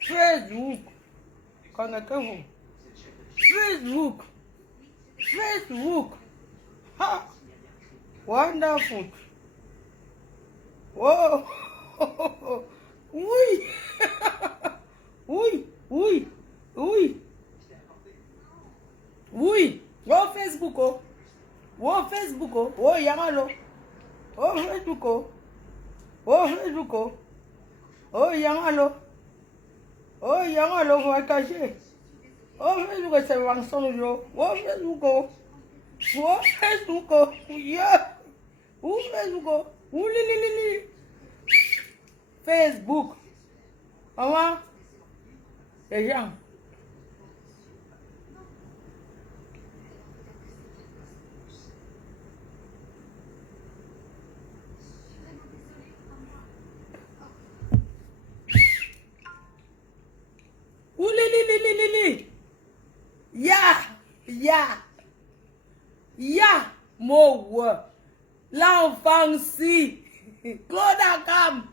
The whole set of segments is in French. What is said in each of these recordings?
Facebook. Connectez-vous. Facebook. Facebook. Ha. Wonderful. Oh. Oui. Oui. Oui. Oui. Oui. Oh, Facebook. Oh. Oh, Facebook. Oh, oh, Yamalo. Oh, Facebook. Oh, oh, Facebook. Oh, oh, Yamalo. Oh, Yamalo, vous êtes caché. Oh, Facebook, c'est Vincent. Oh, Facebook. Oh, oh, Facebook. Oh, yeah. Oh, Facebook. Oh, li. Facebook. Maman, les gens. Ouh, li. Ya. Mo, l'enfant si. Claude Akam.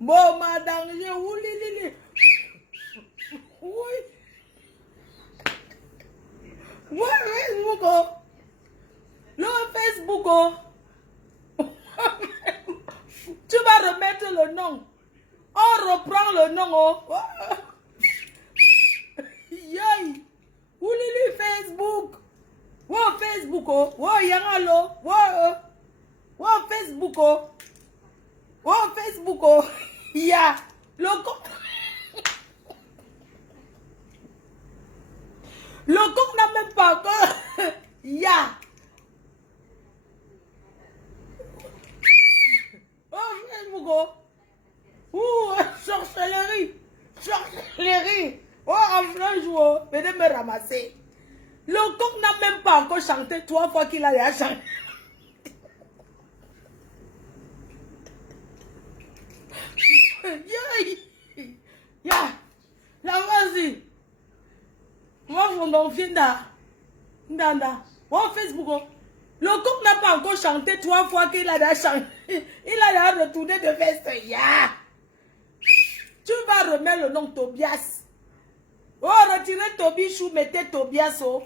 Mo, madame, ouh, li. Oui. Ouais, Facebook, oh. Le Facebook, oh. Tu vas remettre le nom. On reprend le nom, oh. Yay. Oulili Facebook. Wow, Facebook, oh. Wow, Yangalo. Wow, Facebook, oh. Wow, Facebook, oh. Ya. Le compte n'a même pas encore. Ya. Oh, Facebook, oh. Ouh, sorcellerie. Oh, en plein jour, venez me ramasser. Le coq n'a même pas encore chanté 3 fois qu'il a déjà chanté. Ya. La vas-y. Moi, je m'en viens d'Anda. Oh, Facebook. Oh. Le coq n'a pas encore chanté 3 fois qu'il a déjà chanté. Il a déjà retourné de veste. Ya. Tu vas remettre le nom Tobias. Oh, retirez Tobichou, mettez Tobias. Oh.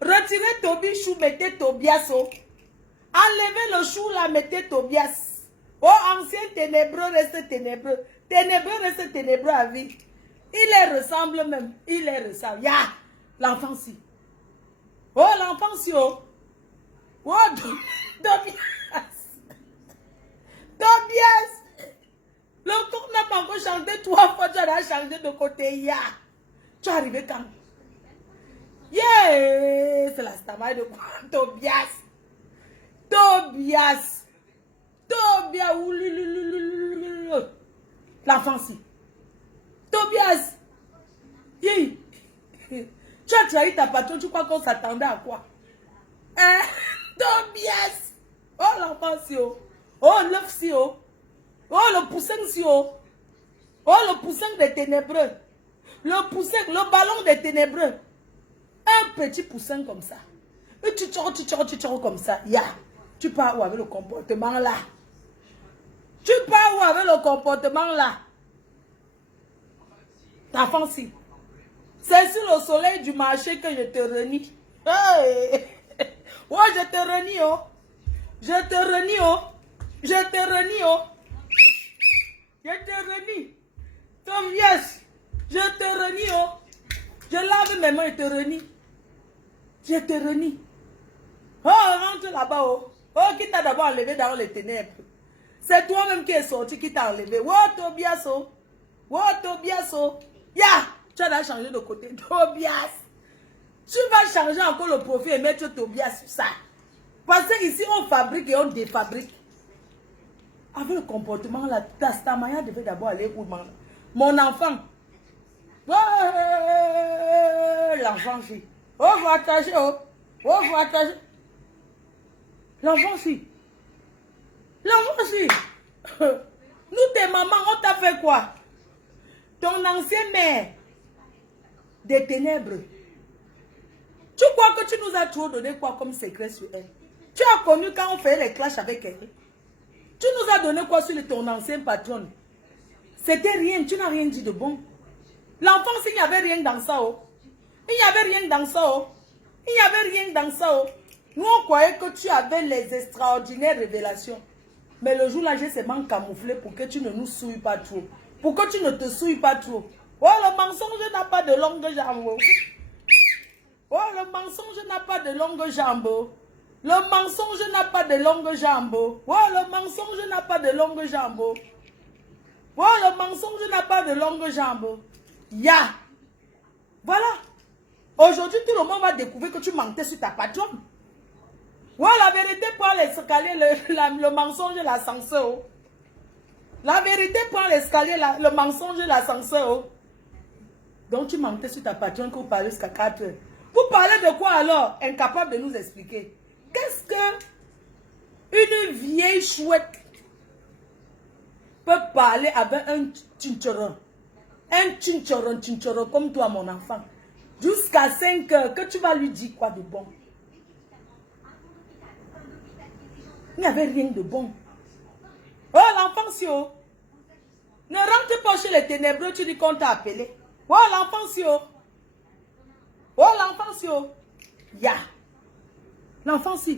Retirez Tobichou, mettez Tobias. Oh. Enlevez le chou là, mettez Tobias. Oh, ancien ténébreux reste ténébreux. Ténébreux reste ténébreux à vie. Il les ressemble même. Il les ressemble. Ya, l'enfant si. Oh, l'enfant si. Oh, oh Tobias. Tobias. Le tour n'a pas encore chanté 3 fois. Tu as changé de côté. Ya. Tu es arrivé quand? Yeah, c'est la stamaille de quoi? Tobias. L'enfant si. Tobias. Yeah. Tu as trahi ta patronne, tu crois qu'on s'attendait à quoi? Tobias. Oh, l'enfant si. Oh, l'œuf si. Oh, le poussin si. Oh, le poussin des ténébreux. Le ballon des ténébreux. Un petit poussin comme ça. Et tu tchors comme ça. Ya. Tu pars où avec le comportement là? Tu pars où avec le comportement là? Ta fancy. C'est sur le soleil du marché que je te renie. Hey. Ouais, je te renie, oh. Je te renie, oh. Je te renie, oh. Je te renie. Tom, yes. Je te renie, oh. Je lave mes mains et te renie. Je te renie. Oh, rentre là-bas, oh. Oh, qui t'a d'abord enlevé dans les ténèbres. C'est toi-même qui est sorti, qui t'a enlevé. Oh, Tobias, oh. Oh, Tobias, oh. Ya, tu as changé de côté. Tobias. Tu vas changer encore le profil et mettre Tobias sur ça. Parce que ici, on fabrique et on défabrique. Avec le comportement là, ta manière devait d'abord aller où, mon enfant. Oh, l'enfant fille. Oh, vous attachez, oh. Oh, vous attachez. L'enfant fille. L'enfant fille. Nous, tes mamans, on t'a fait quoi? Ton ancienne mère des ténèbres. Tu crois que tu nous as trop donné quoi comme secret sur elle? Tu as connu quand on faisait les clashs avec elle? Tu nous as donné quoi sur ton ancienne patronne? C'était rien, tu n'as rien dit de bon. L'enfance, il n'y avait rien dans ça. Oh. Il n'y avait rien dans ça. Oh. Il n'y avait rien dans ça. Oh. Nous, on croyait que tu avais les extraordinaires révélations. Mais le jour-là, j'ai seulement camouflé pour que tu ne nous souilles pas trop. Pour que tu ne te souilles pas trop. Oh, le mensonge n'a pas de longue jambe. Oh, le mensonge n'a pas de longue jambe. Le mensonge n'a pas de longue jambe. Oh, le mensonge n'a pas de longue jambe. Oh, le mensonge n'a pas de longue jambe. Ya. Voilà. Aujourd'hui, tout le monde va découvrir que tu mentais sur ta patronne. Ouais, la vérité prend l'escalier, le mensonge et l'ascenseur. La vérité prend l'escalier, le mensonge et l'ascenseur. Donc tu mentais sur ta patronne que vous parlez jusqu'à 4 heures. Vous parlez de quoi alors? Incapable de nous expliquer. Qu'est-ce que une vieille chouette peut parler avec un chinchoron? Un chinchoron comme toi, mon enfant. Jusqu'à 5 heures, que tu vas lui dire quoi de bon? Il n'y avait rien de bon. Oh, l'enfance, yo. Ne rentre pas chez les ténébreux, tu dis qu'on t'a appelé. Oh, l'enfance, yo. Oh, l'enfance, yo. Ya. L'enfance,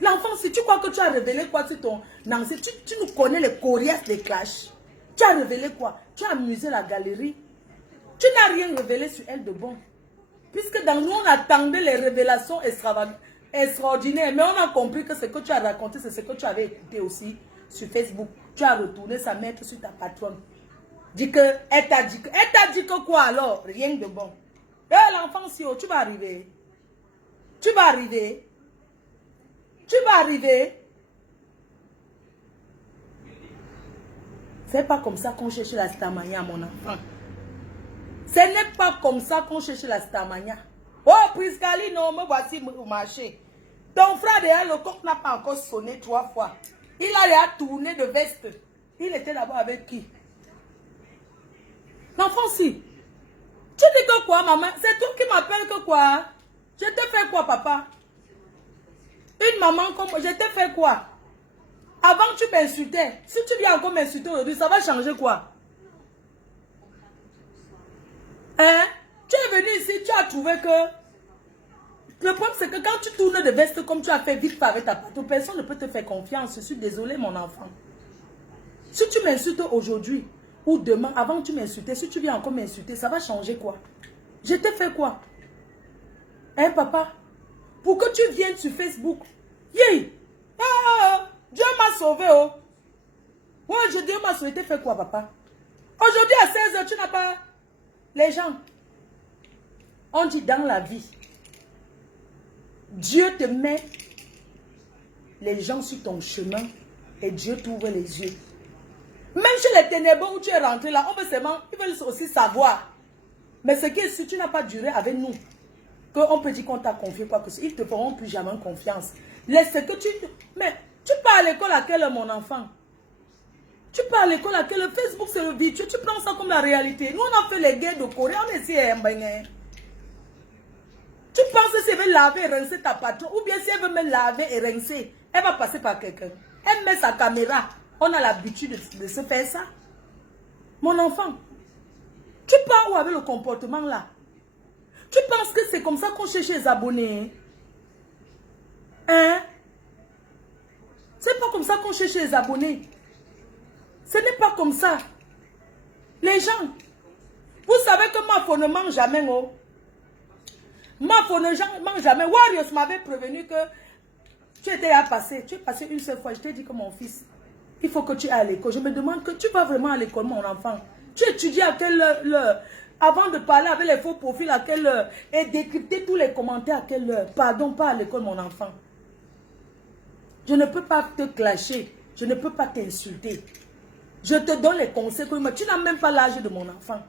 l'enfance, tu crois que tu as révélé quoi sur ton ancien? Tu nous connais les coriaces des clashs. Tu as révélé quoi? Tu as amusé la galerie. Tu n'as rien révélé sur elle de bon. Puisque dans nous, on attendait les révélations extraordinaires. Mais on a compris que ce que tu as raconté, c'est ce que tu avais écouté aussi sur Facebook. Tu as retourné ça mettre sur ta patronne. Dis que, elle t'a dit que quoi alors? Rien de bon. Eh l'enfant, si tu vas arriver. Tu vas arriver. Tu vas arriver. C'est pas comme ça qu'on cherche la stamania, mon enfant. Ce n'est pas comme ça qu'on cherche la stamania. Oh, Priscali, non, me voici au marché. Ton frère, derrière, le coq n'a pas encore sonné 3 fois. Il a déjà tourné de veste. Il était là-bas avec qui? L'enfant, si. Tu dis que quoi, maman? C'est toi qui m'appelles que quoi? Je t'ai fait quoi, papa? Une maman comme moi, je t'ai fait quoi? Avant, tu m'insultais. Si tu viens encore m'insulter aujourd'hui, ça va changer quoi? Hein? Tu es venu ici, tu as trouvé que... Le problème, c'est que quand tu tournes de veste comme tu as fait vite avec ta patte, personne ne peut te faire confiance. Je suis désolée, mon enfant. Si tu m'insultes aujourd'hui ou demain, avant que tu m'insultais, si tu viens encore m'insulter, ça va changer quoi? Je t'ai fait quoi? Hein, papa? Pour que tu viennes sur Facebook. Yeah! Ah, Dieu m'a sauvé, oh! Ouais, Dieu m'a sauvé. T'as fait quoi, papa? Aujourd'hui, à 16 h, tu n'as pas... Les gens, on dit dans la vie, Dieu te met les gens sur ton chemin et Dieu t'ouvre les yeux. Même chez les ténébreux où tu es rentré là, on veut seulement, ils veulent aussi savoir. Mais ce qui est si tu n'as pas duré avec nous, qu'on peut dire qu'on t'a confié quoi que ce soit, ils ne te feront plus jamais confiance. Laisse que tu... Mais tu pars à l'école à quelle heure, mon enfant? Tu pars à l'école à quelle heure? Facebook, c'est le virtuel. Tu prends ça comme la réalité. Nous, on a fait les guerres de Corée. On essaie un bain. Tu penses que si elle veut laver et rincer ta patron, ou bien si elle veut me laver et rincer, elle va passer par quelqu'un. Elle met sa caméra. On a l'habitude de se faire ça. Mon enfant, tu pars où avec le comportement là? Tu penses que c'est comme ça qu'on cherche les abonnés? Hein? C'est pas comme ça qu'on cherche les abonnés. Ce n'est pas comme ça. Les gens, vous savez que Mafo ne mange jamais, oh. Mafo ne mange jamais. Warriors m'avait prévenu que tu étais à passer. Tu es passé une seule fois. Je t'ai dit que mon fils, il faut que tu ailles à l'école. Je me demande que tu vas vraiment à l'école, mon enfant. Tu étudies à quelle heure? Avant de parler avec les faux profils, à quelle heure? Et décrypter tous les commentaires, à quelle heure? Pardon, pas à l'école, mon enfant. Je ne peux pas te clasher. Je ne peux pas t'insulter. Je te donne les conseils. Tu n'as même pas l'âge de mon enfant.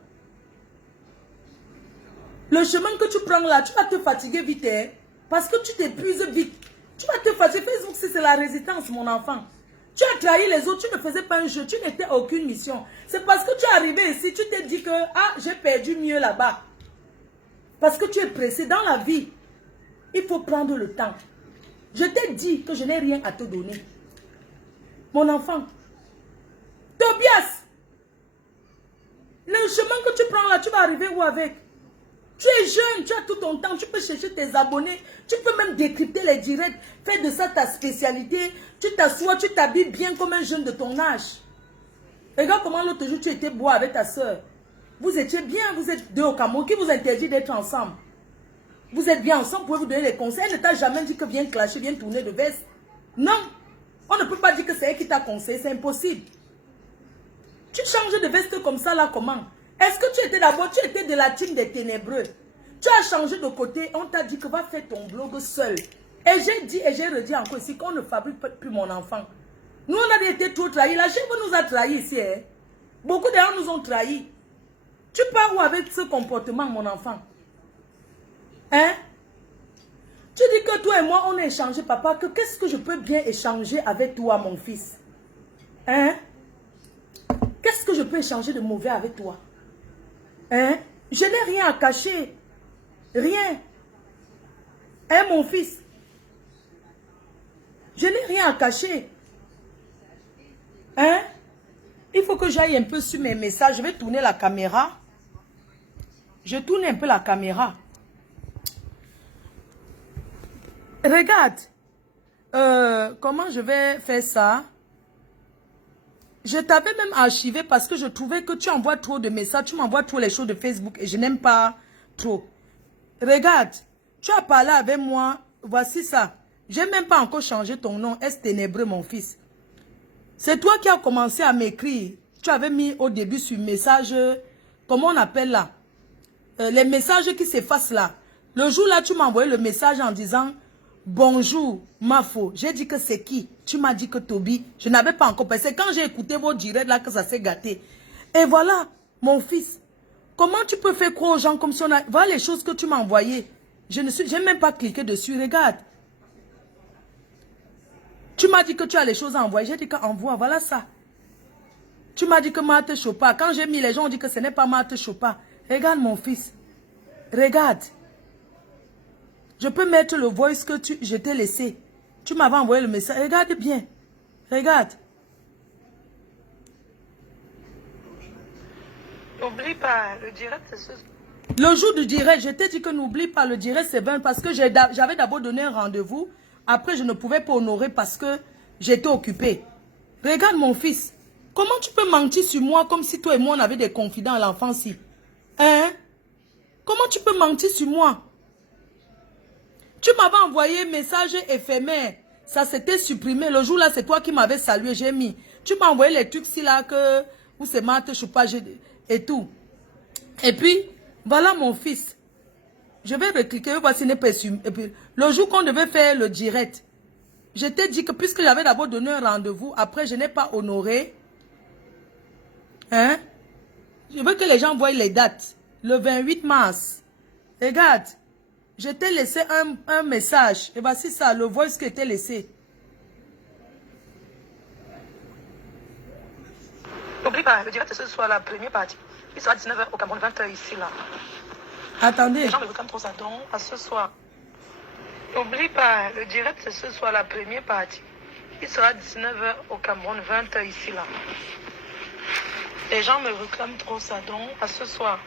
Le chemin que tu prends là, tu vas te fatiguer vite. Hein? Parce que tu t'épuises vite. Tu vas te fatiguer. Facebook, c'est la résistance, mon enfant. Tu as trahi les autres. Tu ne faisais pas un jeu. Tu n'étais à aucune mission. C'est parce que tu es arrivé ici. Tu t'es dit que j'ai perdu mieux là-bas. Parce que tu es pressé. Dans la vie, il faut prendre le temps. Je t'ai dit que je n'ai rien à te donner. Mon enfant. Tobias, Le chemin que tu prends là, tu vas arriver où avec? Tu es jeune, tu as tout ton temps, tu peux chercher tes abonnés, tu peux même décrypter les directs, faire de ça ta spécialité, tu t'assois, tu t'habilles bien comme un jeune de ton âge. Regarde comment l'autre jour tu étais boire avec ta soeur. Vous étiez bien, vous êtes deux au Cameroun, qui vous interdit d'être ensemble? Vous êtes bien ensemble, vous pouvez vous donner des conseils. Elle ne t'a jamais dit que viens clasher, viens tourner de veste. Non, on ne peut pas dire que c'est elle qui t'a conseillé, c'est impossible. Tu changes de veste comme ça là, comment? Est-ce que tu étais d'abord, tu étais de la team des ténébreux? Tu as changé de côté, on t'a dit que va faire ton blog seul. Et j'ai dit et j'ai redit encore ici qu'on ne fabrique plus mon enfant. Nous on a été trop trahis, la chef nous a trahis ici. Hein? Beaucoup de gens nous ont trahis. Tu pars où avec ce comportement mon enfant? Hein? Tu dis que toi et moi on a échangé papa, que qu'est-ce que je peux bien échanger avec toi mon fils? Hein? Qu'est-ce que je peux échanger de mauvais avec toi? Hein? Je n'ai rien à cacher. Rien. Hein, mon fils? Je n'ai rien à cacher. Hein? Il faut que j'aille un peu sur mes messages. Je vais tourner la caméra. Je tourne un peu la caméra. Regarde. Comment je vais faire ça? Je t'avais même archivé parce que je trouvais que tu envoies trop de messages. Tu m'envoies trop les choses de Facebook et je n'aime pas trop. Regarde. Tu as parlé avec moi. Voici ça. Je n'ai même pas encore changé ton nom. Est ténébreux, mon fils. C'est toi qui as commencé à m'écrire. Tu avais mis au début sur message. Comment on appelle là? Les messages qui s'effacent là. Le jour là, tu m'as envoyé le message en disant bonjour, Mafo. J'ai dit que c'est qui? Tu m'as dit que Toby. Je n'avais pas encore pensé. Quand j'ai écouté vos directs là, que ça s'est gâté. Et voilà, mon fils. Comment tu peux faire croire aux gens comme si on a... Voilà les choses que tu m'as envoyées. Je n'ai même pas cliqué dessus. Regarde. Tu m'as dit que tu as les choses à envoyer. J'ai dit qu'envoie. Voilà ça. Tu m'as dit que Marthe Chopa. Quand j'ai mis les gens, ont dit que ce n'est pas Marthe Chopa. Regarde mon fils. Regarde. Je peux mettre le voice que je t'ai laissé. Tu m'avais envoyé le message. Regarde bien. Regarde. N'oublie pas, le direct c'est ce... Le jour du direct, je t'ai dit que n'oublie pas, le direct c'est 20 parce que j'avais d'abord donné un rendez-vous. Après, je ne pouvais pas honorer parce que j'étais occupée. Regarde mon fils. Comment tu peux mentir sur moi comme si toi et moi on avait des confidents à l'enfance? Hein? Comment tu peux mentir sur moi? Tu m'avais envoyé un message éphémère. Ça s'était supprimé. Le jour là, c'est toi qui m'avais salué. J'ai mis. Tu m'as envoyé les trucs si là que... Où c'est Marthe Choupa et tout. Et puis, voilà mon fils. Je vais recliquer. Voici n'est pas sûr. Et puis, le jour qu'on devait faire le direct, je t'ai dit que puisque j'avais d'abord donné un rendez-vous, après je n'ai pas honoré. Hein? Je veux que les gens voient les dates. Le 28 mars. Regarde. Je t'ai laissé un message. Et voici ça, le voice que t'ai laissé. N'oublie pas, le direct ce soir, la première partie. Il sera 19h au Cameroun, 20h ici, là. Attendez. Les gens me réclament trop ça, donc à ce soir. N'oublie pas, le direct c'est ce soir, la première partie. Il sera 19h au Cameroun, 20h ici, là. Les gens me réclament trop ça, donc à ce soir.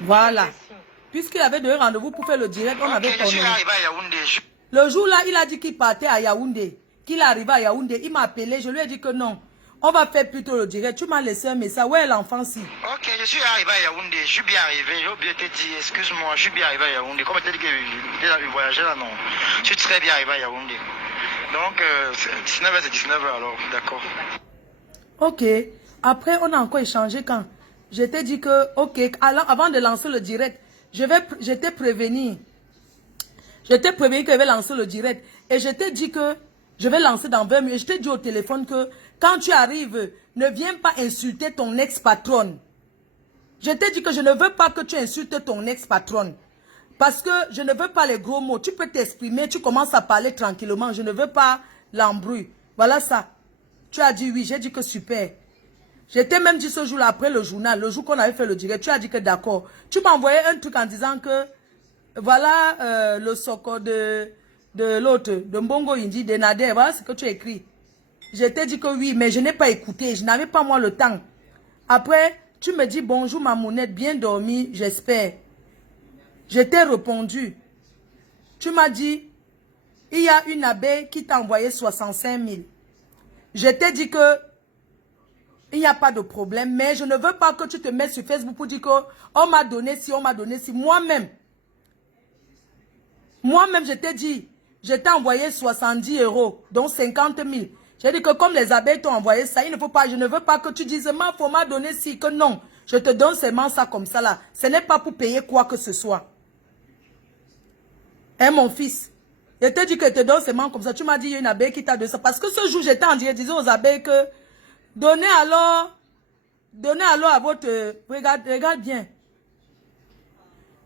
Voilà. Puisqu'il avait donné rendez-vous pour faire le direct, on avait je suis arrivé à Yaoundé. Le jour là, il a dit qu'il partait à Yaoundé. Qu'il arrivait à Yaoundé. Il m'a appelé, je lui ai dit que non. On va faire plutôt le direct. Tu m'as laissé un message. Ouais, l'enfant-ci. Ok, je suis arrivé à Yaoundé. Je suis bien arrivé. J'ai oublié de te dire, excuse-moi, je suis bien arrivé à Yaoundé. Comme tu as dit que je voyageais là, non. Je suis très bien arrivé à Yaoundé. Donc, 19h, c'est 19h alors, d'accord. Ok. Après, on a encore échangé quand je t'ai dit que, ok, alors, avant de lancer le direct, je t'ai prévenu. Je t'ai prévenu que je vais lancer le direct. Et je t'ai dit que je vais lancer dans 20 minutes. Je t'ai dit au téléphone que quand tu arrives, ne viens pas insulter ton ex-patronne. Je t'ai dit que je ne veux pas que tu insultes ton ex-patronne. Parce que je ne veux pas les gros mots. Tu peux t'exprimer, tu commences à parler tranquillement. Je ne veux pas l'embrouille. Voilà ça. Tu as dit oui, j'ai dit que super. Je t'ai même dit ce jour-là, après le journal, le jour qu'on avait fait le direct, tu as dit que d'accord. Tu m'as envoyé un truc en disant que voilà le soko de l'autre, de Mbongo Indi, de Nader, voilà ce que tu as écrit. Je t'ai dit que oui, mais je n'ai pas écouté, je n'avais pas moi le temps. Après, Tu me dis bonjour Mamounette, bien dormi, j'espère. Je t'ai répondu. Tu m'as dit, il y a une abeille qui t'a envoyé 65 000. Je t'ai dit que il n'y a pas de problème, mais je ne veux pas que tu te mettes sur Facebook pour dire qu'on m'a donné ci, on m'a donné ci. Moi-même, je t'ai dit, je t'ai envoyé 70 €, donc 50 000. J'ai dit que comme les abeilles t'ont envoyé ça, il ne faut pas, je ne veux pas que tu dises, faut m'a donné ci, que non. Je te donne seulement ça comme ça là. Ce n'est pas pour payer quoi que ce soit. Hein, mon fils? Je t'ai dit que je te donne seulement comme ça. Tu m'as dit, il y a une abeille qui t'a donné ça. Parce que ce jour, j'étais en direct, disais aux abeilles que donnez alors à votre... Regarde bien.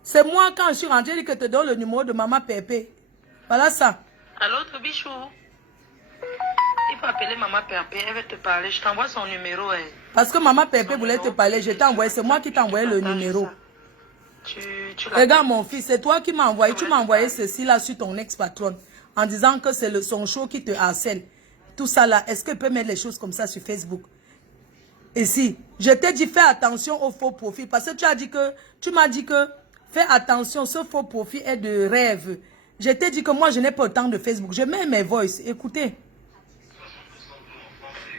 C'est moi, quand je suis rentrée, j'ai dit que je te donne le numéro de maman Pépé. Voilà ça. Allô, Tobichou? Il faut appeler maman Pépé, elle va te parler. Je t'envoie son numéro. Hein. Parce que maman Pépé voulait te parler. Je t'ai envoyé, c'est moi qui t'ai envoyé le numéro. Tu Regarde mon fils, c'est toi qui m'as envoyé. Tu m'as envoyé ceci là sur ton ex-patronne. En disant que c'est son show qui te harcèle. Tout ça là, est-ce que tu peux mettre les choses comme ça sur Facebook? Et si, je t'ai dit fais attention aux faux profils. Parce que tu m'as dit que fais attention, ce faux profil est de rêve. Je t'ai dit que moi je n'ai pas autant de Facebook. Je mets mes voices, écoutez.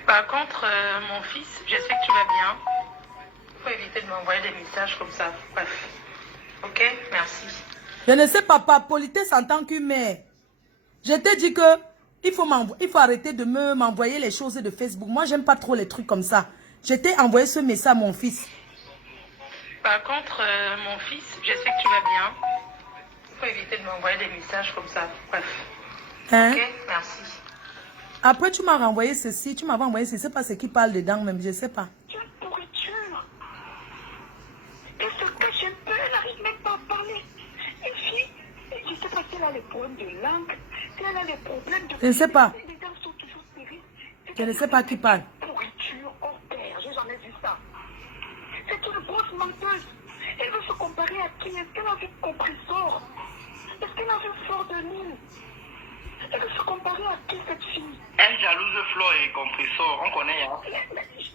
Par contre, mon fils, je sais que tu vas bien. Il faut éviter de m'envoyer des messages comme ça. Bref. Ok, merci. Je ne sais pas, politesse en tant qu'humain. Je t'ai dit que il faut arrêter de m'envoyer les choses de Facebook. Moi, j'aime pas trop les trucs comme ça. Je t'ai envoyé ce message à mon fils. Par contre, mon fils, je sais que tu vas bien. Il faut éviter de m'envoyer des messages comme ça. Bref. Hein? Ok, merci. Après, tu m'as renvoyé ceci. Tu m'avais envoyé ceci. Je ne sais pas ce qui parle dedans même. Je ne sais pas. Quelle pourriture! Elle se cache un peu, elle n'arrive même pas à parler. Et puis, je ne sais pas si elle a les problèmes de langue, si elle a les problèmes de... Je ne sais pas. Les dents sont toujours serrées. Je ne sais pas qui parle. Pourriture hors pair, j'ai jamais vu ça. C'est une grosse menteuse. Elle veut se comparer à qui? Est-ce qu'elle a vu Compressor? Est-ce qu'elle a vu Fleur de Lille? Elle veut se comparer à qui cette fille? Elle jalouse Flo et Compressor, on connaît, hein.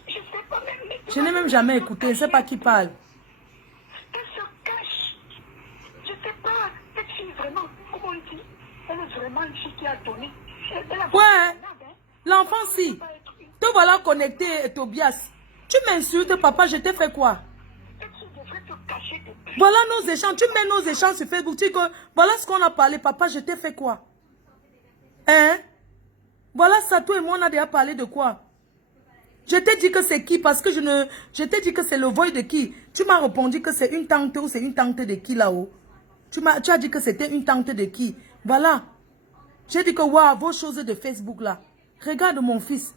Je sais pas même... Je n'ai même jamais écouté. Je ne sais pas qui parle. Elle se cache. Je sais pas. Cette fille, vraiment, comment on dit? Elle est vraiment une fille qui a donné. Elle a Ouais. L'enfant, si. Te voilà connecté, Tobias. Tu m'insultes, papa, je t'ai fait quoi? Cette fille devrait se cacher depuis. Voilà nos échanges. Tu mets nos échanges sur Facebook. Tu dis que voilà ce qu'on a parlé, papa, je t'ai fait quoi? Hein? Voilà ça, toi et moi, on a déjà parlé de quoi? Je t'ai dit que c'est qui? Parce que je t'ai dit que c'est le voile de qui? Tu m'as répondu que c'est une tante ou c'est une tante de qui là-haut? Tu as dit que c'était une tante de qui? Voilà. J'ai dit que, waouh, vos choses de Facebook là. Regarde mon fils.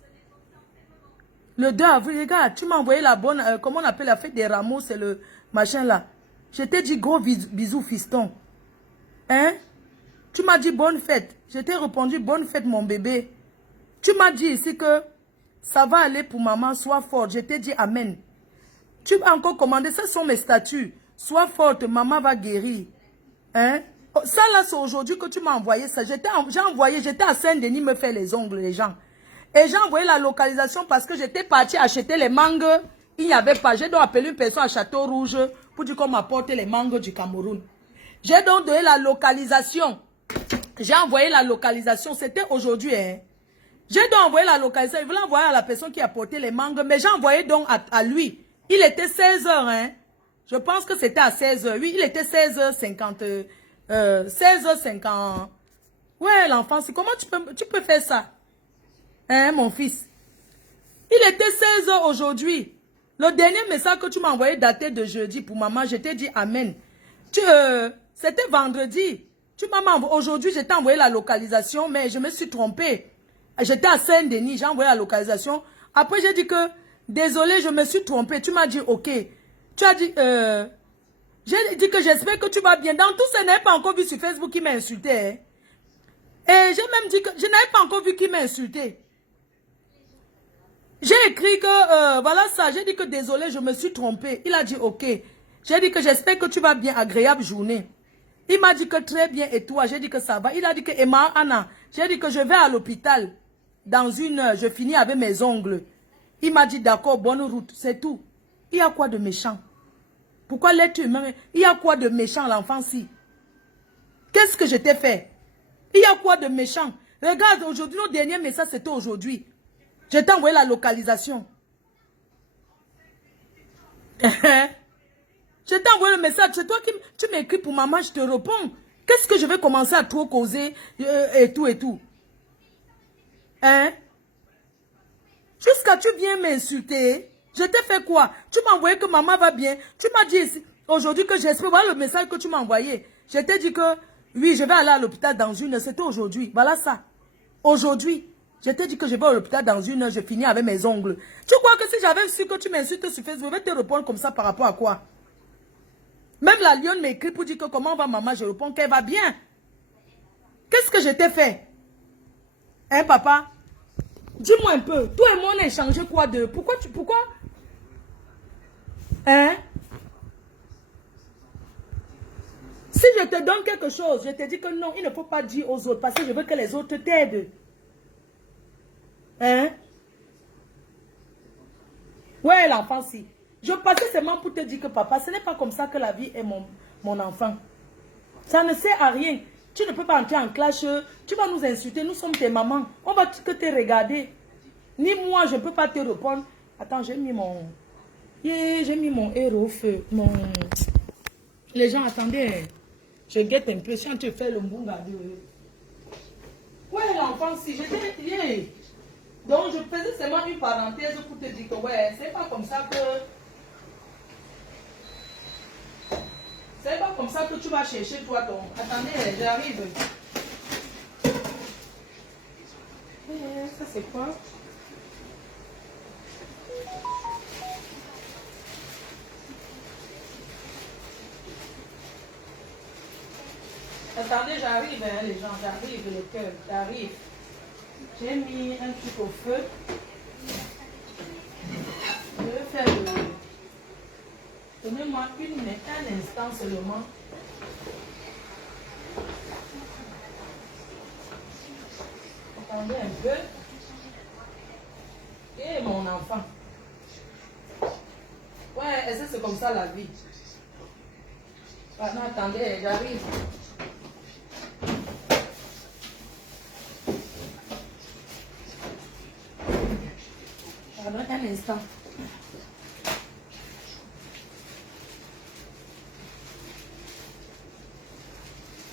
Le 2 avril, regarde, tu m'as envoyé la bonne, comment on appelle la fête des rameaux, c'est le machin là. Je t'ai dit gros bisous fiston. Hein? Tu m'as dit bonne fête. Je t'ai répondu bonne fête mon bébé. Tu m'as dit ici que ça va aller pour maman, sois forte. Je t'ai dit amen. Tu m'as encore commandé, ce sont mes statuts. Sois forte, maman va guérir. Hein? Ça là, c'est aujourd'hui que tu m'as envoyé ça. J'étais à Saint-Denis me faire les ongles, les gens. Et j'ai envoyé la localisation parce que j'étais parti acheter les mangues. Il n'y avait pas. J'ai donc appelé une personne à Château Rouge pour dire qu'on m'apporte les mangues du Cameroun. J'ai donc donné la localisation. J'ai envoyé la localisation. C'était aujourd'hui. Hein. J'ai donc envoyé la localisation. Il voulait envoyer à la personne qui a porté les mangues. Mais j'ai envoyé donc à lui. Il était 16 h. Hein. Je pense que c'était à 16 h. Oui, il était 16h50. 16h50. Ouais, l'enfant, c'est comment tu peux faire ça? Hein, mon fils? Il était 16 h aujourd'hui. Le dernier message que tu m'as envoyé daté de jeudi pour maman, je t'ai dit amen. C'était vendredi. Tu m'as envoyé. Aujourd'hui, je t'ai envoyé la localisation, mais je me suis trompée. J'étais à Saint-Denis, j'ai envoyé la localisation. Après, j'ai dit que, désolé, je me suis trompée. Tu m'as dit, ok. Tu as dit, j'ai dit que j'espère que tu vas bien. Dans tout ce n'avais pas encore vu sur Facebook qui m'a insulté. Hein. Et j'ai même dit que je n'avais pas encore vu qui m'a insulté. J'ai écrit que, voilà ça, j'ai dit que désolé, je me suis trompée. Il a dit ok. J'ai dit que j'espère que tu vas bien, agréable journée. Il m'a dit que très bien et toi, j'ai dit que ça va. Il a dit que Emma, Anna, j'ai dit que je vais à l'hôpital. Dans 1 heure, je finis avec mes ongles. Il m'a dit d'accord, bonne route, c'est tout. Il y a quoi de méchant? Pourquoi l'être humain? Il y a quoi de méchant l'enfant-ci? Qu'est-ce que je t'ai fait? Il y a quoi de méchant? Regarde, aujourd'hui, nos derniers messages, c'était aujourd'hui. Je t'ai envoyé la localisation. Je t'ai envoyé le message. C'est toi qui tu m'écris pour maman, je te réponds. Qu'est-ce que je vais commencer à trop causer et tout et tout? Hein? Jusqu'à tu viens m'insulter. Je t'ai fait quoi? Tu m'as envoyé que maman va bien. Tu m'as dit aujourd'hui que j'espère. Voilà le message que tu m'as envoyé. Je t'ai dit que oui, je vais aller à l'hôpital dans une heure. C'était aujourd'hui. Voilà ça. Aujourd'hui. Je t'ai dit que je vais à l'hôpital dans une heure. Je finis avec mes ongles. Tu crois que si j'avais su que tu m'insultes sur Facebook, je vais te répondre comme ça par rapport à quoi? Même la lionne m'écrit pour dire que comment va maman. Je réponds qu'elle va bien. Qu'est-ce que je t'ai fait? Hein, papa? Dis-moi un peu. Toi et moi, on a échangé quoi de... Pourquoi? Hein? Si je te donne quelque chose, je te dis que non, il ne faut pas dire aux autres parce que je veux que les autres t'aident. Hein? Ouais, l'enfant, si. Je passais seulement pour te dire que papa, ce n'est pas comme ça que la vie est mon enfant. Ça ne sert à rien. Tu ne peux pas entrer en clash. Tu vas nous insulter. Nous sommes tes mamans. On va que te regarder. Ni moi, je ne peux pas te répondre. Attends, j'ai mis mon... J'ai mis mon héros au feu. Les gens, attendez. Je guette un peu. Si tu fais le mbunga de... Ouais, l'enfant, si. J'étais... Donc, je faisais seulement une parenthèse pour te dire que, ouais, c'est pas comme ça que... C'est pas comme ça que tu vas chercher toi ton... Attendez, j'arrive. Ça c'est quoi? Attendez, j'arrive, hein, les gens, j'arrive, le cœur, j'arrive. J'ai mis un truc au feu. Je vais faire le... Donnez-moi un instant seulement. Attendez un peu. Et mon enfant. Ouais, est-ce que c'est comme ça la vie? Ah, non, attendez, j'arrive. Pardon, un instant.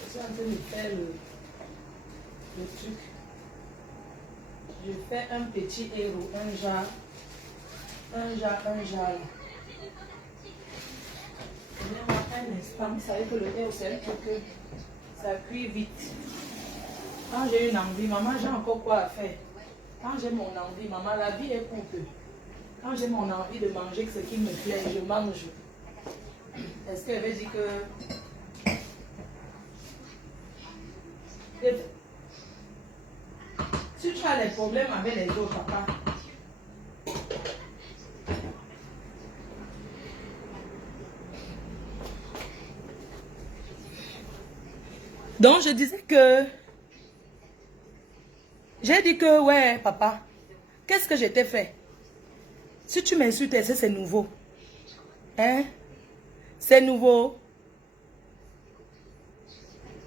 Je suis en train de faire le truc. Je fais un petit héros, un jar. Donnez-moi un instant. Vous savez que le héros, c'est un truc que ça cuit vite. Quand j'ai une envie, maman, j'ai encore quoi à faire. Quand j'ai mon envie, maman, la vie est courte. Quand j'ai mon envie de manger ce qui me plaît, je mange. Est-ce qu'elle veut dire que... Si tu as des problèmes avec les autres, papa, donc je disais que j'ai dit que ouais papa, qu'est-ce que je t'ai fait? Si tu m'insultes, c'est nouveau. Hein? C'est nouveau.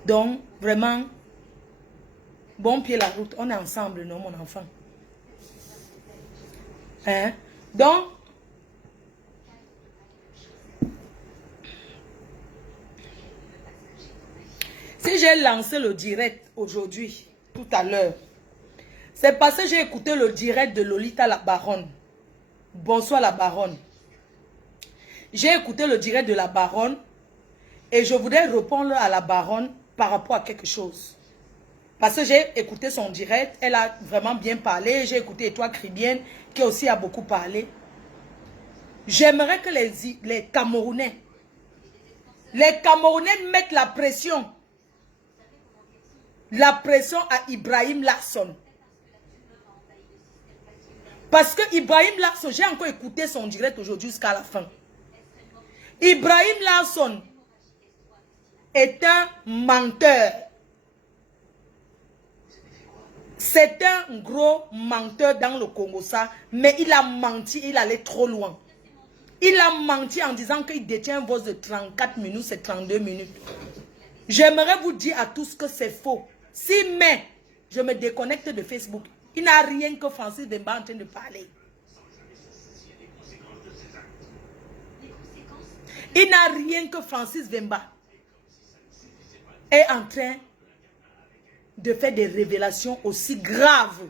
Donc vraiment, bon pied la route, on est ensemble, non mon enfant? Hein? Donc, si j'ai lancé le direct aujourd'hui, tout à l'heure, c'est parce que j'ai écouté le direct de Lolita la baronne. Bonsoir la baronne. J'ai écouté le direct de la baronne et je voudrais répondre à la baronne par rapport à quelque chose. Parce que j'ai écouté son direct, elle a vraiment bien parlé. J'ai écouté Étoile Cribienne qui aussi a beaucoup parlé. J'aimerais que les Camerounais mettent la pression à Ibrahim Larsson. Parce que Ibrahim Larsson, j'ai encore écouté son direct aujourd'hui jusqu'à la fin. Ibrahim Larsson est un menteur. C'est un gros menteur dans le Congo, ça. Mais il a menti, il allait trop loin. Il a menti en disant qu'il détient un vote de 34 minutes, c'est 32 minutes. J'aimerais vous dire à tous que c'est faux. Si mais je me déconnecte de Facebook, il n'a rien que Francis Vemba en train de parler. Il n'a rien que Francis Vemba est en train de faire des révélations aussi graves.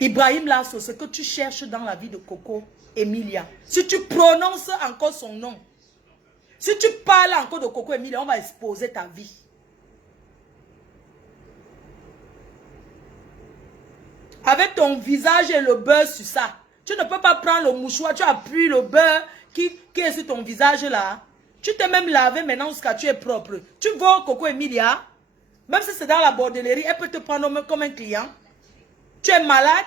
Ibrahim Lasso, ce que tu cherches dans la vie de Coco Emilia, si tu prononces encore son nom, si tu parles encore de Coco Emilia, on va exposer ta vie. Avec ton visage et le beurre sur ça, tu ne peux pas prendre le mouchoir, tu appuies le beurre qui est sur ton visage là. Tu t'es même lavé maintenant jusqu'à tu es propre. Tu vois Coco Emilia, même si c'est dans la bordellerie, elle peut te prendre comme un client. Tu es malade,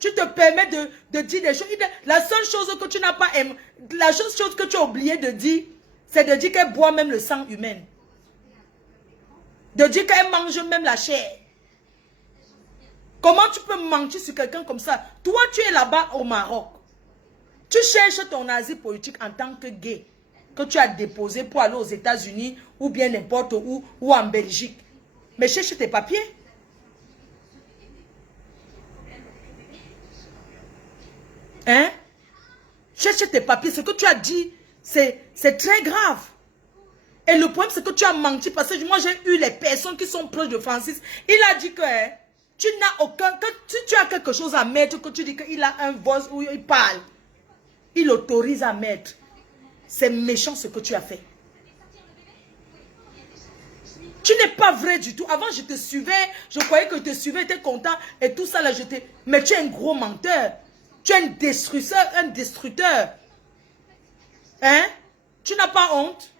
tu te permets de dire des choses. La seule chose que tu n'as pas aimé, la seule chose que tu as oublié de dire, c'est de dire qu'elle boit même le sang humain. De dire qu'elle mange même la chair. Comment tu peux mentir sur quelqu'un comme ça? Toi, tu es là-bas au Maroc. Tu cherches ton asile politique en tant que gay, que tu as déposé pour aller aux États-Unis ou bien n'importe où, ou en Belgique. Mais cherche tes papiers. Hein? Cherche tes papiers. Ce que tu as dit, c'est très grave. Et le problème, c'est que tu as menti parce que moi, j'ai eu les personnes qui sont proches de Francis. Il a dit que tu n'as aucun... Que si tu as quelque chose à mettre, que tu dis qu'il a un voice où il parle, il autorise à mettre. C'est méchant ce que tu as fait. Tu n'es pas vrai du tout. Avant, je te suivais. Je croyais que je te suivais, tu étais content. Et tout ça, là, mais tu es un gros menteur. Tu es un destructeur. Hein? Tu n'as pas honte?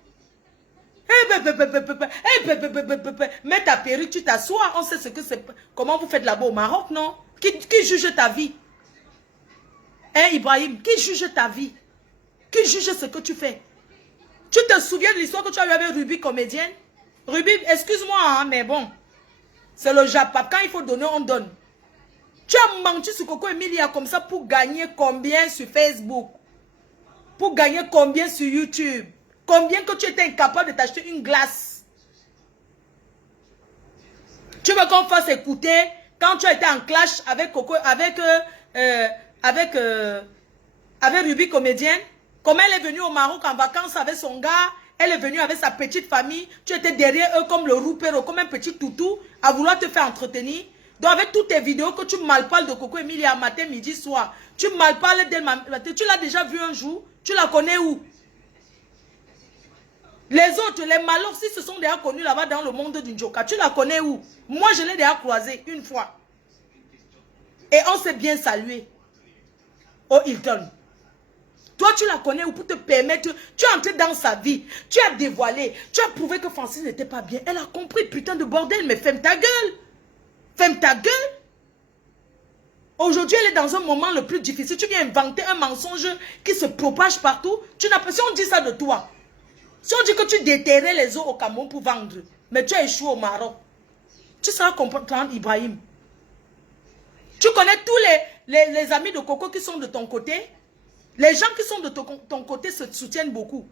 Mets ta perruque, tu t'assois. On sait ce que c'est. Comment vous faites là-bas au Maroc, non? Qui juge ta vie? Hein, Ibrahim? Qui juge ta vie? Qui juge ce que tu fais? Tu te souviens de l'histoire que tu as eu avec Ruby, comédienne? Ruby, excuse-moi, hein, mais bon. C'est le Japon. Quand il faut donner, on donne. Tu as menti sur Coco Emilia comme ça pour gagner combien sur Facebook? Pour gagner combien sur YouTube? Combien que tu étais incapable de t'acheter une glace? Tu veux qu'on fasse écouter quand tu as été en clash avec Coco, avec Ruby comédienne? Comment elle est venue au Maroc en vacances avec son gars? Elle est venue avec sa petite famille. Tu étais derrière eux comme le roupero, comme un petit toutou, à vouloir te faire entretenir. Donc avec toutes tes vidéos que tu malparles de Coco Emilia matin, midi, soir, tu malparles d'elle matin, tu l'as déjà vu un jour? Tu la connais où? Les autres, les malheurs, si se sont déjà connus là-bas dans le monde du Njoka, tu la connais où? Moi, je l'ai déjà croisée une fois. Et on s'est bien salué au Hilton. Toi, tu la connais où pour te permettre? Tu es entré dans sa vie. Tu as dévoilé. Tu as prouvé que Francis n'était pas bien. Elle a compris, putain de bordel. Mais ferme ta gueule. Ferme ta gueule. Aujourd'hui, elle est dans un moment le plus difficile. Tu viens inventer un mensonge qui se propage partout. Tu n'as pas... Si on dit ça de toi, si on dit que tu déterrais les eaux au Cameroun pour vendre, mais tu as échoué au Maroc, tu seras comprendre, Ibrahim. Tu connais tous les amis de Coco qui sont de ton côté? Les gens qui sont de ton côté se soutiennent beaucoup.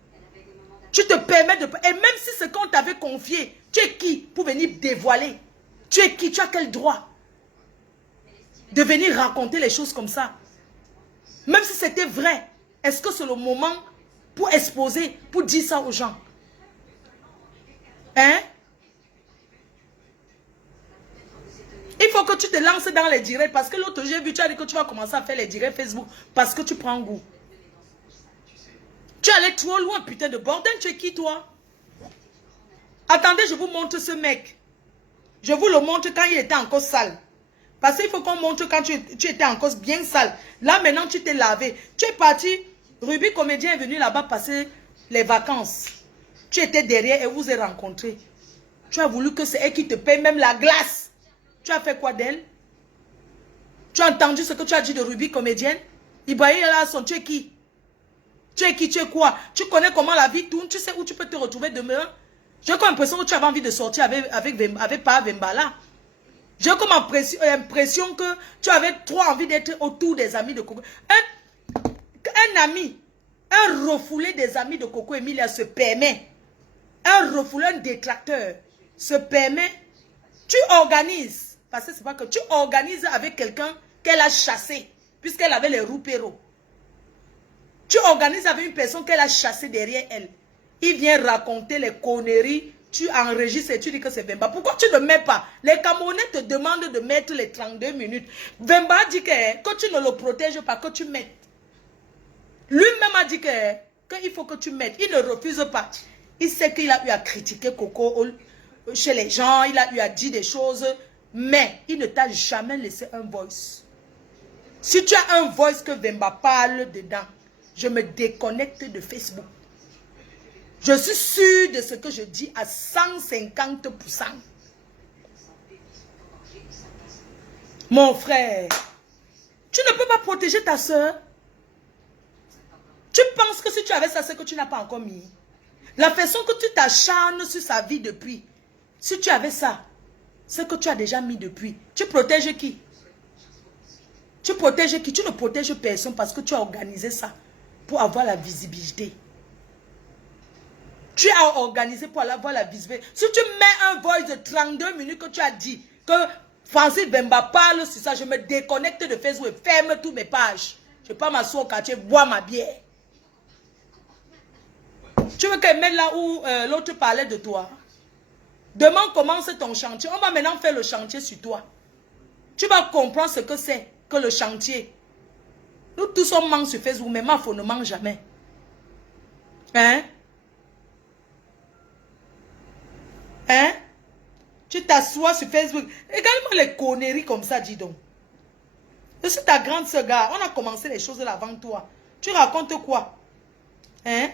Tu te permets de... Et même si c'est qu'on t'avait confié, tu es qui pour venir dévoiler? Tu es qui? Tu as quel droit de venir raconter les choses comme ça? Même si c'était vrai, est-ce que c'est le moment pour exposer, pour dire ça aux gens? Hein? Il faut que tu te lances dans les directs parce que l'autre j'ai vu, tu as dit que tu vas commencer à faire les directs Facebook parce que tu prends goût. Tu allais trop loin, putain de bordel, tu es qui toi? Attendez, je vous montre ce mec. Je vous le montre quand il était encore sale. Parce qu'il faut qu'on montre quand tu étais encore bien sale. Là maintenant tu t'es lavé. Tu es parti, Ruby comédien est venu là-bas passer les vacances. Tu étais derrière et vous êtes rencontrés. Tu as voulu que c'est elle qui te paye même la glace. Tu as fait quoi d'elle? Tu as entendu ce que tu as dit de Ruby comédienne? Ibrahim Lasson, tu es qui? Tu es qui? Tu es quoi? Tu connais comment la vie tourne? Tu sais où tu peux te retrouver demain? J'ai comme l'impression que tu avais envie de sortir avec Paa Vembala. J'ai comme l'impression que tu avais trop envie d'être autour des amis de Coco. Un ami, un refoulé des amis de Coco Emilia se permet, un refoulé, un détracteur se permet, tu organises, parce que c'est pas que tu organises avec quelqu'un qu'elle a chassé, puisqu'elle avait les roupéros. Tu organises avec une personne qu'elle a chassé derrière elle. Il vient raconter les conneries. Tu enregistres et tu dis que c'est Vemba. Pourquoi tu ne mets pas? Les Camerounais te demandent de mettre les 32 minutes. Vemba dit que tu ne le protèges pas, que tu mettes. Lui-même a dit qu'il faut que tu mettes. Il ne refuse pas. Il sait qu'il a eu à critiquer Coco chez les gens. Il a eu à dire des choses. Mais il ne t'a jamais laissé un voice. Si tu as un voice que Vemba parle dedans, je me déconnecte de Facebook. Je suis sûre de ce que je dis à 150%. Mon frère, tu ne peux pas protéger ta soeur. Tu penses que si tu avais ça, c'est que tu n'as pas encore mis. La façon que tu t'acharnes sur sa vie depuis, si tu avais ça, c'est que tu as déjà mis depuis. Tu protèges qui? Tu protèges qui? Tu ne protèges personne parce que tu as organisé ça pour avoir la visibilité. Tu as organisé pour avoir la visibilité. Si tu mets un voice de 32 minutes que tu as dit que Francis Vemba parle sur ça, je me déconnecte de Facebook et ferme toutes mes pages. Je ne vais pas m'asseoir au quartier, boire ma bière. Tu veux qu'elle mette là où l'autre parlait de toi? Demain commence ton chantier. On va maintenant faire le chantier sur toi. Tu vas comprendre ce que c'est que le chantier. Nous tous on mange sur Facebook, mais Mafo ne mange jamais. Hein? Hein? Tu t'assois sur Facebook. Regarde-moi les conneries comme ça, dis donc. Je suis ta grande sœur, gars. On a commencé les choses là avant toi. Tu racontes quoi? Hein?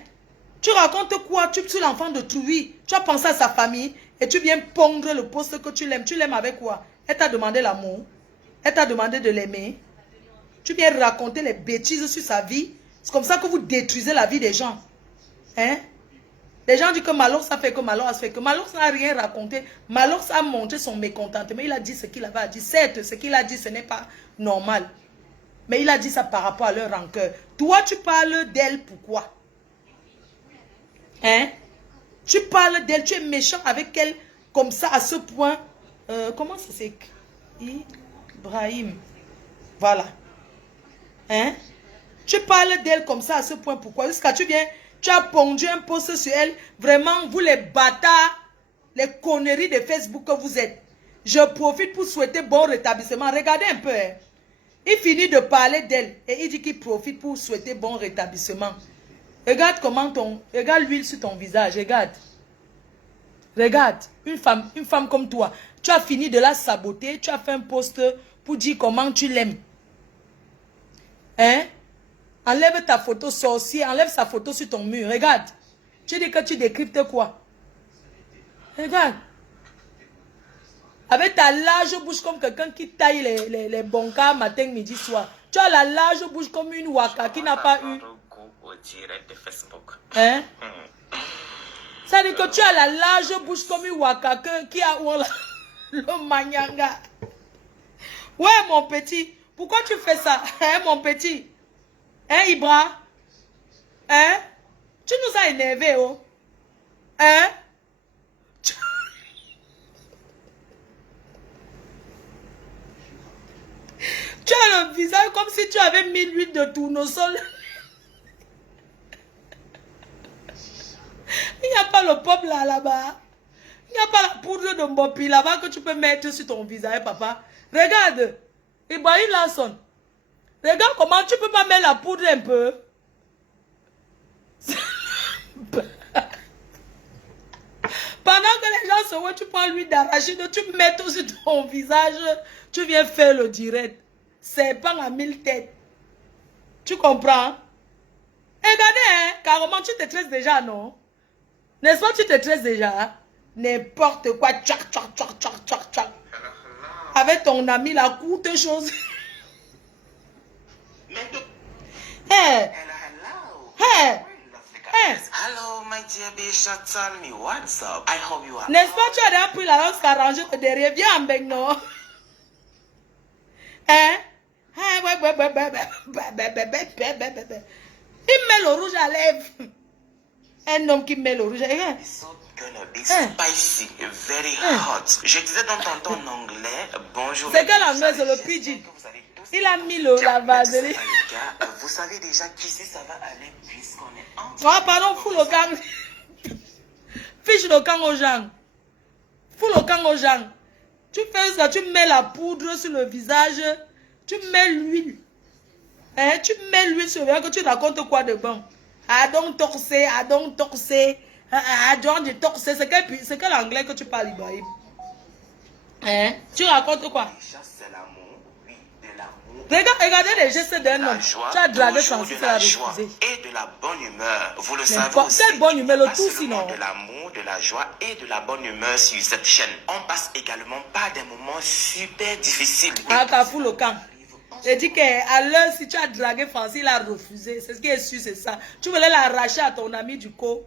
Tu racontes quoi? Tu es l'enfant de Trouy. Tu as pensé à sa famille et tu viens pondre le poste que tu l'aimes. Tu l'aimes avec quoi? Elle t'a demandé l'amour. Elle t'a demandé de l'aimer. Tu viens raconter les bêtises sur sa vie. C'est comme ça que vous détruisez la vie des gens. Hein? Les gens disent que Malox a fait que Malox a fait que Malox n'a rien raconté. Malox a montré son mécontentement. Il a dit ce qu'il avait à dire. Certes, ce qu'il a dit, ce n'est pas normal. Mais il a dit ça par rapport à leur rancœur. Toi, tu parles d'elle, pourquoi? Hein? Tu parles d'elle, tu es méchant avec elle comme ça, à ce point. Comment ça s'écrit? Ibrahim. Voilà. Hein? Tu parles d'elle comme ça, à ce point, pourquoi? Jusqu'à tu viens... Tu as pondu un post sur elle. Vraiment, vous les bâtards, les conneries de Facebook que vous êtes. Je profite pour souhaiter bon rétablissement. Regardez un peu. Hein. Il finit de parler d'elle et il dit qu'il profite pour souhaiter bon rétablissement. Regarde comment ton... Regarde l'huile sur ton visage. Regarde. Regarde. Une femme comme toi. Tu as fini de la saboter. Tu as fait un post pour dire comment tu l'aimes. Hein? Enlève ta photo sorcier, enlève sa photo sur ton mur. Regarde. Tu dis que tu décryptes quoi? Regarde. Avec ta large bouche comme quelqu'un qui taille les boncas matin, midi, soir. Tu as la large bouche comme une waka qui n'a pas eu. Hein? Ça dit que tu as la large bouche comme une waka qui a le manyanga. Ouais, mon petit. Pourquoi tu fais ça? Hein, mon petit? Hein, Ibra? Hein? Tu nous as énervés, oh? Hein? Tu as le visage comme si tu avais mis l'huile de tournesol. Il n'y a pas le peuple là-bas. Il n'y a pas la poudre de Mbopi là-bas que tu peux mettre sur ton visage, papa. Regarde. Ibrahim Lasson. Regarde comment tu peux pas mettre la poudre un peu. Pendant que les gens se voient, tu prends l'huile d'arachide, tu mets tout sur ton visage, tu viens faire le direct. C'est pas à 1000 têtes. Tu comprends? Regardez, hein, carrément, tu te tresses déjà, non? N'est-ce pas, tu te tresses déjà? N'importe quoi, tchac, tchac, tchac, tchac, tchac, tchac. Avec ton ami, la courte chose. Hey. Hey. Hey. Hello, my dear Bishop, tell me what's up. I hope you are. N'est-ce pas, tu as déjà pris la langue s'arranger derrière. Viens en bec, non? Hein? Il met le rouge à lèvres. Un homme qui met le rouge à lèvres. Gonna be spicy, very hot. Je disais dans ton anglais, bonjour. C'est quel anglais, c'est le pidgin. Il a mis la vaseline. Vous savez déjà qu'ici ça va aller puisqu'on est en Oh, pardon, fous le camp. Fiche le camp aux gens. Fous le camp aux gens. Tu fais ça, tu mets la poudre sur le visage. Tu mets l'huile. Hein? Tu mets l'huile sur le visage, que tu racontes quoi de bon? I don't talk say. I don't talk say. C'est quel anglais que tu parles, Ibrahim? Hein? Tu racontes quoi? C'est l'amour, oui, de l'amour. Regardez les gestes d'un homme. Tu as dragué Francis, elle a refusé. Et de la bonne humeur. Vous le savez Quelle aussi. bonne humeur, le Pas tout seulement sinon. de l'amour, de la joie et de la bonne humeur sur cette chaîne. On passe également par des moments super difficiles. Ah, t'as fou le camp. J'ai dit qu'à l'heure, si tu as dragué Francis, il a refusé. C'est ce qui est sûr, c'est ça. Tu voulais l'arracher à ton ami du co.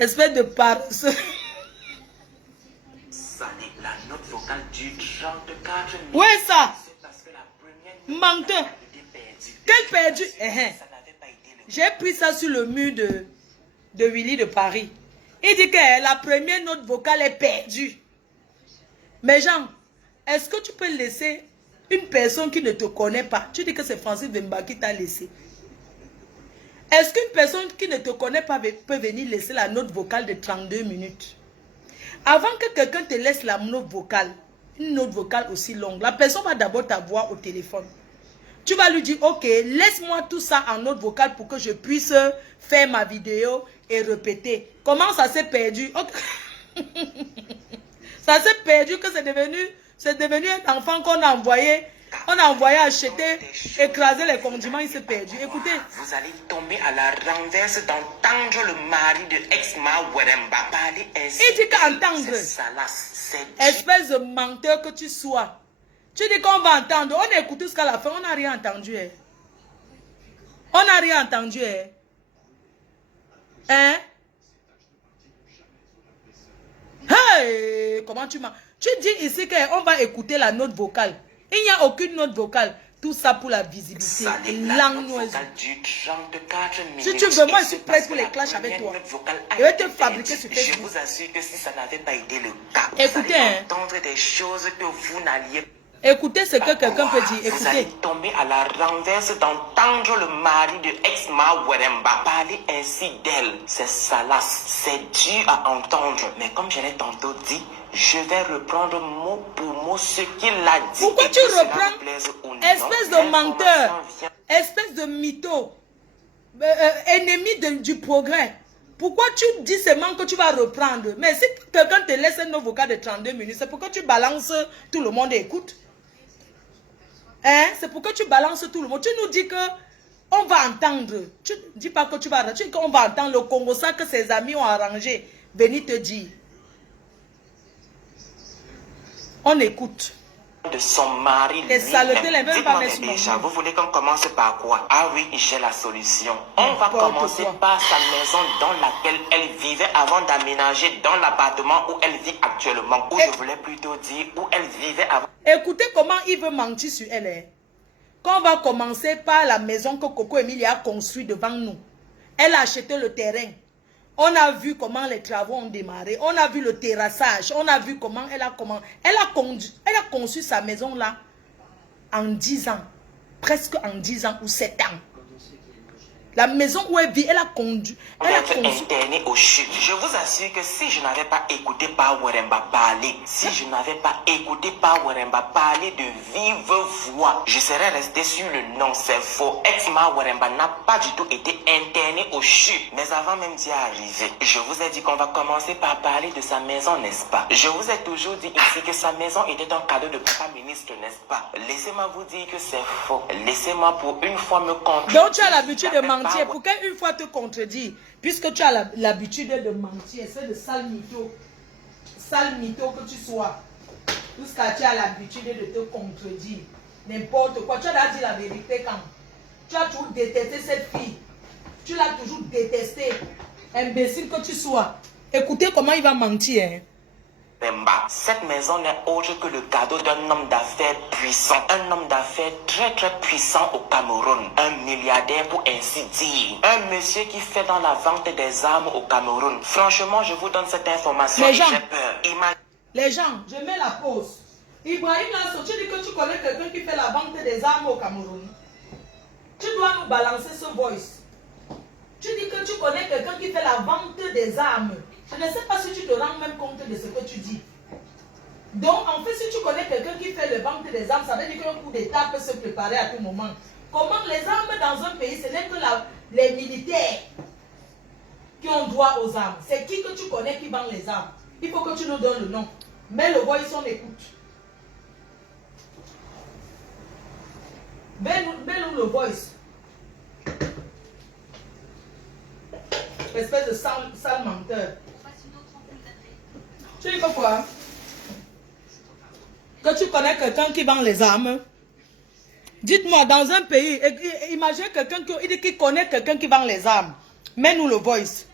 Espèce de paresseux. Ça n'est la note vocale du 34 minutes. Où est ça? C'est parce que la première Menteur. était perdue. Quel perdu? Ça n'avait pas été le J'ai pris ça sur le mur de Willy de Paris. Il dit que la première note vocale est perdue. Mais Jean, est-ce que tu peux laisser une personne qui ne te connaît pas? Tu dis que c'est Francis Vemba qui t'a laissé. Est-ce qu'une personne qui ne te connaît pas peut venir laisser la note vocale de 32 minutes? Avant que quelqu'un te laisse la note vocale, une note vocale aussi longue, la personne va d'abord t'avoir au téléphone. Tu vas lui dire, ok, laisse-moi tout ça en note vocale pour que je puisse faire ma vidéo et répéter. Comment ça s'est perdu? Okay. Ça s'est perdu que c'est devenu un enfant qu'on a envoyé. On a envoyé acheter, écraser les condiments, il s'est perdu. Écoutez. Vous allez tomber à la renverse d'entendre le mari de Exma Weremba parler ainsi. Il dit qu'entendre. Espèce de menteur que tu sois. Tu dis qu'on va entendre. On a écouté jusqu'à la fin, on n'a rien entendu. Hein? On n'a rien entendu. Hein? Hein? Hey! Comment tu m'as... Tu dis ici qu'on va écouter la note vocale. Il n'y a aucune note vocale. Tout ça pour la visibilité. Si tu veux, moi je suis prête pour les clashs avec toi. Je vais te fabriquer sur Facebook. Je vous assure que si ça n'avait pas été le cas, écoutez, vous allez entendre des choses que vous n'alliez pas. Écoutez ce que quelqu'un peut dire. Écoutez. Vous allez tomber à la renverse d'entendre le mari de Exma Weremba parler ainsi d'elle. C'est salace, c'est dur à entendre. Mais comme je l'ai tantôt dit, je vais reprendre mot pour mot ce qu'il a dit. Pourquoi tu reprends? Espèce de menteur, espèce de mytho, ennemi du progrès. Pourquoi tu dis seulement que tu vas reprendre? Mais si quelqu'un te laisse un vocal de 32 minutes, c'est pourquoi tu balances, tout le monde écoute. Hein? C'est pourquoi tu balances tout le monde. Tu nous dis que on va entendre. Tu ne dis pas que tu vas arranger, qu'on va entendre le Congo, ça que ses amis ont arrangé. Venez te dire. On écoute. De son mari. Les saletés, les mêmes pas mettre déjà, vous voulez qu'on commence par quoi? Ah oui, j'ai la solution. On va commencer par sa maison dans laquelle elle vivait avant d'aménager dans l'appartement où elle vit actuellement. Ou je voulais plutôt dire où elle vivait avant. Écoutez comment il veut mentir sur elle. Hein. Quand on va commencer par la maison que Coco Emilie a construite devant nous. Elle a acheté le terrain. On a vu comment les travaux ont démarré. On a vu le terrassage. On a vu comment elle a conçu sa maison là en 10 ans. Presque en 10 ans ou 7 ans. La maison où elle vit, elle a conçu. Internée au chute. Je vous assure que si je n'avais pas écouté par Weremba parler, de vive voix, je serais resté sur le nom. C'est faux. Exma Weremba n'a pas du tout été internée au chute. Mais avant même d'y arriver, je vous ai dit qu'on va commencer par parler de sa maison, n'est-ce pas? Je vous ai toujours dit ici que sa maison était un cadeau de papa ministre, n'est-ce pas? Laissez-moi vous dire que c'est faux. Laissez-moi pour une fois me contredire. Donc tu as l'habitude de mentir. Pourquoi une fois te contredire? Puisque tu as l'habitude de mentir. C'est de sale mytho. Sale mytho que tu sois. Jusqu'à tu as l'habitude de te contredire. N'importe quoi. Tu as dit la vérité quand? Tu as toujours détesté cette fille. Tu l'as toujours détestée. Imbécile que tu sois. Écoutez comment il va mentir. Hein? Waremba. Cette maison n'est autre que le cadeau d'un homme d'affaires puissant. Un homme d'affaires très puissant au Cameroun. Un milliardaire pour ainsi dire. Un monsieur qui fait dans la vente des armes au Cameroun. Franchement, je vous donne cette information et j'ai peur. Les gens, je mets la pause. Ibrahim Lasso, tu dis que tu connais quelqu'un qui fait la vente des armes au Cameroun. Tu dois nous balancer ce voice. Tu dis que tu connais quelqu'un qui fait la vente des armes. Je ne sais pas si tu te rends même compte de ce que tu dis. Donc, en fait, si tu connais quelqu'un qui fait la vente des armes, ça veut dire qu'un coup d'État peut se préparer à tout moment. Comment les armes dans un pays, ce n'est que les militaires qui ont droit aux armes. C'est qui que tu connais qui vend les armes? Il faut que tu nous donnes le nom. Mais le voice, on écoute. Mets-nous le voice. Espèce de sale menteur. Tu dis quoi? Que tu connais quelqu'un qui vend les armes? Dites-moi, dans un pays, imaginez quelqu'un qui connaît quelqu'un qui vend les armes. Mets-nous le voice.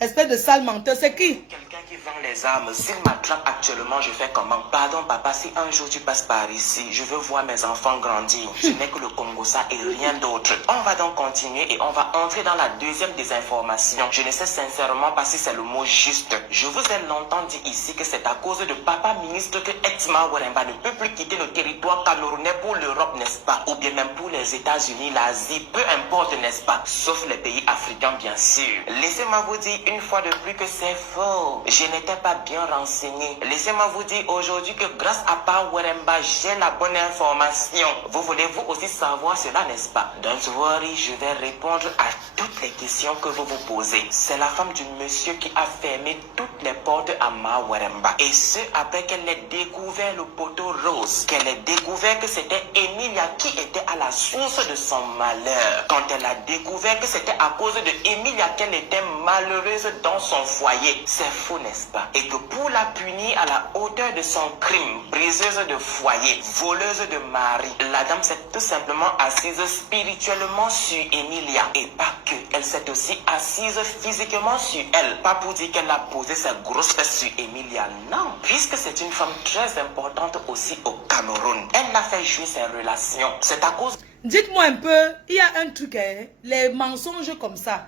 Espèce de sale menteur, c'est qui? Quelqu'un qui vend les armes. S'il m'attrape actuellement, je fais comment? Pardon papa, si un jour tu passes par ici, je veux voir mes enfants grandir. Ce n'est que le Congo, ça et rien d'autre. On va donc continuer et on va entrer dans la deuxième désinformation. Je ne sais sincèrement pas si c'est le mot juste. Je vous ai longtemps dit ici que c'est à cause de papa ministre que Exma Waremba ne peut plus quitter le territoire camerounais pour l'Europe, n'est-ce pas? Ou bien même pour les États-Unis, l'Asie, peu importe, n'est-ce pas? Sauf les pays africains, bien sûr. Laissez-moi vous dire une fois de plus que c'est faux. Je n'étais pas bien renseigné. Laissez-moi vous dire aujourd'hui que grâce à Pa Waremba, j'ai la bonne information. Vous voulez vous aussi savoir cela, n'est-ce pas? Don't worry, je vais répondre à toutes les questions que vous vous posez. C'est la femme du monsieur qui a fermé toutes les portes à Ma Waremba. Et ce, après qu'elle ait découvert le poteau rose. Qu'elle ait découvert que c'était Emilia qui était à la source de son malheur. Quand elle a découvert que c'était à cause de Emilia qu'elle était malheureuse dans son foyer. C'est faux, n'est-ce pas? Et que pour la punir à la hauteur de son crime, briseuse de foyer, voleuse de mari, la dame s'est tout simplement assise spirituellement sur Emilia. Et pas que, elle s'est aussi assise physiquement sur elle. Pas pour dire qu'elle a posé sa grosse fesse sur Emilia, non. Puisque c'est une femme très importante aussi au Cameroun. Elle n'a fait jouer ses relations. C'est à cause... Dites-moi un peu, il y a un truc, hein, les mensonges comme ça.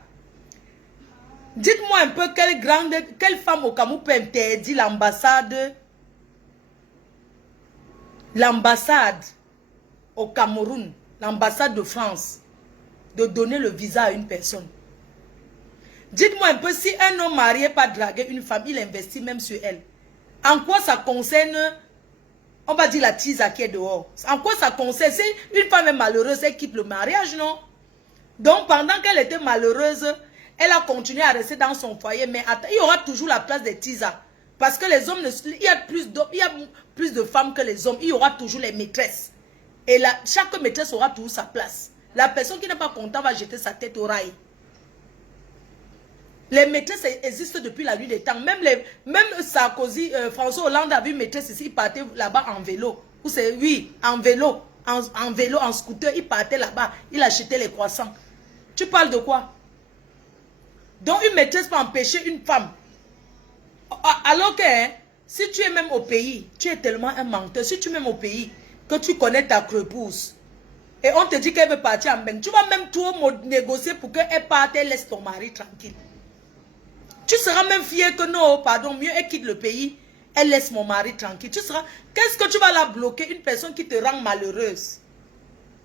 Dites-moi un peu quelle femme au Cameroun peut interdire l'ambassade au Cameroun, l'ambassade de France, de donner le visa à une personne. Dites-moi un peu si un homme marié pas draguer une femme, il investit même sur elle. En quoi ça concerne, on va dire la tisa qui est dehors. En quoi ça concerne, si une femme est malheureuse, elle quitte le mariage, non? Donc pendant qu'elle était malheureuse, elle a continué à rester dans son foyer, mais il y aura toujours la place des tisas. Parce que les hommes, il y a plus de femmes que les hommes. Il y aura toujours les maîtresses. Et chaque maîtresse aura toujours sa place. La personne qui n'est pas contente va jeter sa tête au rail. Les maîtresses existent depuis la nuit des temps. Même Sarkozy, François Hollande a vu une maîtresse ici, il partait là-bas en vélo. Oui, en vélo, en scooter, il partait là-bas. Il achetait les croissants. Tu parles de quoi? Donc une maîtresse peut empêcher une femme. Alors que si tu es même au pays, tu es tellement un menteur. Si tu es même au pays, que tu connais ta crepousse, et on te dit qu'elle veut partir en bain, tu vas même tout négocier pour qu'elle parte et laisse ton mari tranquille. Tu seras même fier que non, pardon, mieux elle quitte le pays, elle laisse mon mari tranquille. Tu seras, qu'est-ce que tu vas la bloquer? Une personne qui te rend malheureuse.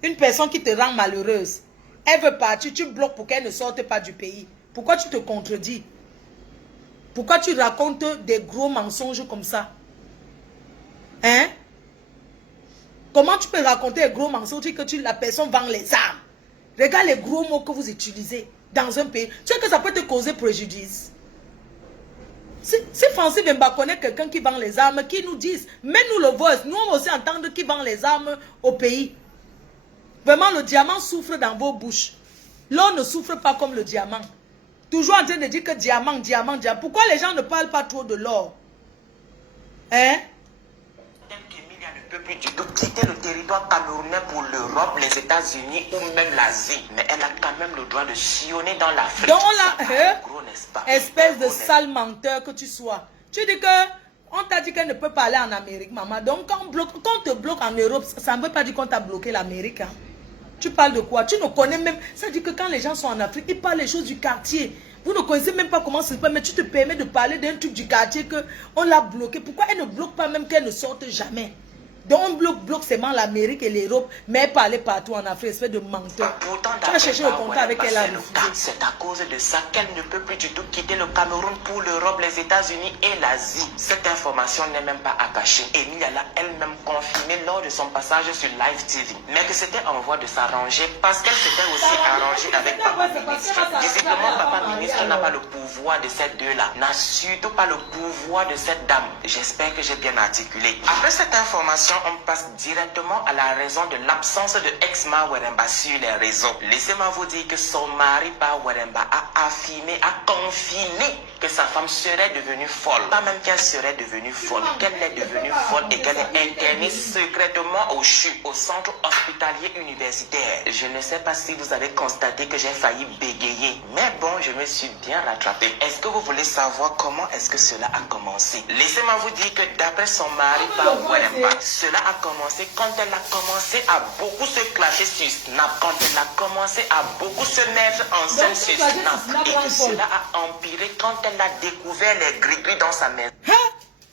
Une personne qui te rend malheureuse. Elle veut partir, tu bloques pour qu'elle ne sorte pas du pays. Pourquoi tu te contredis? Pourquoi tu racontes des gros mensonges comme ça? Hein? Comment tu peux raconter des gros mensonges que la personne vend les armes? Regarde les gros mots que vous utilisez dans un pays. Tu sais que ça peut te causer préjudice. Si Francis Bemba connaît quelqu'un qui vend les armes, qui nous dise, mets-nous le voice. Nous on aussi entendre qui vend les armes au pays. Vraiment, le diamant souffre dans vos bouches. L'or ne souffre pas comme le diamant. Toujours en train de dire que diamant, diamant, diamant. Pourquoi les gens ne parlent pas trop de l'or? Hein? Emilia ne peut plus du tout quitter le territoire camerounais pour l'Europe, les États-Unis ou même l'Asie. Mais elle a quand même le droit de sillonner dans l'Afrique. Donc on l'a... Espèce de sale menteur que tu sois. Tu dis que On t'a dit qu'elle ne peut pas aller en Amérique, maman. Donc, quand on te bloque en Europe, ça ne veut pas dire qu'on t'a bloqué l'Amérique. Hein. Tu parles de quoi? Tu ne connais même... Ça dit que quand les gens sont en Afrique, ils parlent les choses du quartier. Vous ne connaissez même pas comment ça se passe, mais tu te permets de parler d'un truc du quartier qu'on l'a bloqué. Pourquoi elle ne bloque pas même qu'elle ne sorte jamais? Donc on bloque seulement l'Amérique et l'Europe, mais parler partout en Afrique, espèce de menteur. Tu vas chercher le contact avec elle. C'est à cause de ça qu'elle ne peut plus du tout quitter le Cameroun pour l'Europe, les États-Unis et l'Asie. Cette information n'est même pas à cacher. Emilia l'a elle-même confirmé lors de son passage sur Live TV. Mais que c'était en voie de s'arranger parce qu'elle s'était aussi arrangée avec Papa Ministre. Visiblement, Papa Ministre n'a pas le pouvoir de ces deux-là, n'a surtout pas le pouvoir de cette dame. J'espère que j'ai bien articulé. Après cette information, on passe directement à la raison de l'absence de ex-Ma Weremba sur les réseaux. Laissez-moi vous dire que son mari, Pa Weremba, a affirmé, a confirmé que sa femme serait devenue folle. Pas même qu'elle serait devenue folle, qu'elle est devenue folle et qu'elle est internée secrètement au CHU, au centre hospitalier universitaire. Je ne sais pas si vous avez constaté que j'ai failli bégayer, mais bon, je me suis bien rattrapé. Est-ce que vous voulez savoir comment est-ce que cela a commencé? Laissez-moi vous dire que d'après son mari, Pa Weremba, cela a commencé quand elle a commencé à beaucoup se clasher sur Snap, quand elle a commencé à beaucoup se mettre en scène sur Snap, et que cela a empiré quand elle a découvert les gris-gris dans sa maison.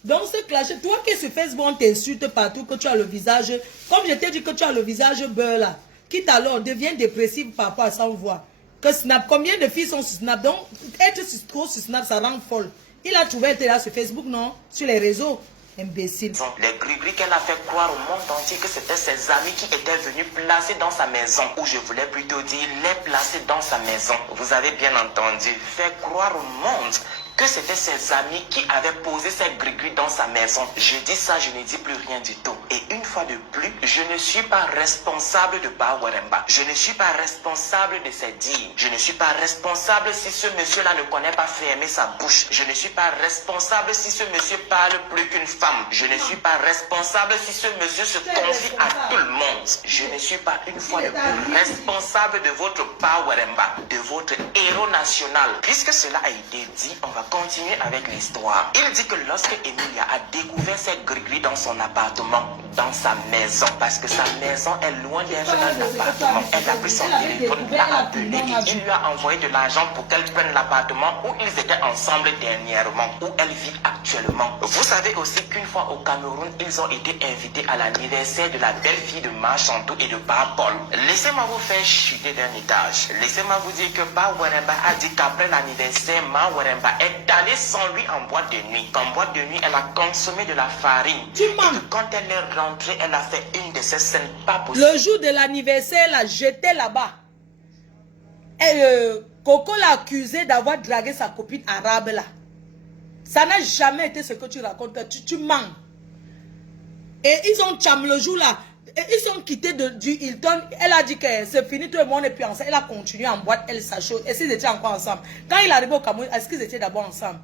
Donc ce clasher, toi qui sur Facebook on t'insulte partout que tu as le visage, comme je t'ai dit que tu as le visage beurre là, quitte alors devient dépressif par rapport à ça on voit. Que Snap, combien de filles sont sur Snap? Donc être trop sur Snap ça rend folle. Il a trouvé être là sur Facebook, non? Sur les réseaux. Imbécile. Les gris-gris qu'elle a fait croire au monde entier que c'était ses amis qui étaient venus placer dans sa maison. Ou je voulais plutôt dire les placer dans sa maison. Vous avez bien entendu. Faire croire au monde que c'était ses amis qui avaient posé ces gris-gris dans sa maison. Je dis ça, je ne dis plus rien du tout. Et une fois de plus, je ne suis pas responsable de Pa Weremba. Je ne suis pas responsable de ses dires. Je ne suis pas responsable si ce monsieur-là ne connaît pas fermer sa bouche. Je ne suis pas responsable si ce monsieur parle plus qu'une femme. Je ne suis pas responsable si ce monsieur se confie à tout le monde. Je ne suis pas une fois de plus responsable de votre Pa Weremba, de votre héros national. Puisque cela a été dit, on va continuer avec l'histoire. Il dit que lorsque Emilia a découvert ces gris-gris dans son appartement, dans sa maison, parce que sa maison est loin d'être un appartement, elle a pris son téléphone, l'a appelé et il lui a envoyé de l'argent pour qu'elle prenne l'appartement où ils étaient ensemble dernièrement, où elle vit actuellement. Vous savez aussi qu'une fois au Cameroun, ils ont été invités à l'anniversaire de la belle-fille de Ma Chantou et de Pa Paul. Laissez-moi vous faire chuter d'un étage. Laissez-moi vous dire que Pa Weremba a dit qu'après l'anniversaire, Ma Weremba est allée sans lui en boîte de nuit. Qu'en boîte de nuit, elle a consommé de la farine. Et que quand elle est rentrée, elle a fait une de ces scènes pas possibles. Le jour de l'anniversaire, elle a jeté là-bas. Coco l'a accusé d'avoir dragué sa copine arabe là. Ça n'a jamais été ce que tu racontes. Tu mens. Et ils ont cham le jour là. Et ils sont quittés du Hilton. Elle a dit que c'est fini, tout le monde n'est plus ensemble. Elle a continué en boîte, elle s'achète. Est-ce qu'ils étaient encore ensemble? Quand il est arrivé au Cameroun, est-ce qu'ils étaient d'abord ensemble?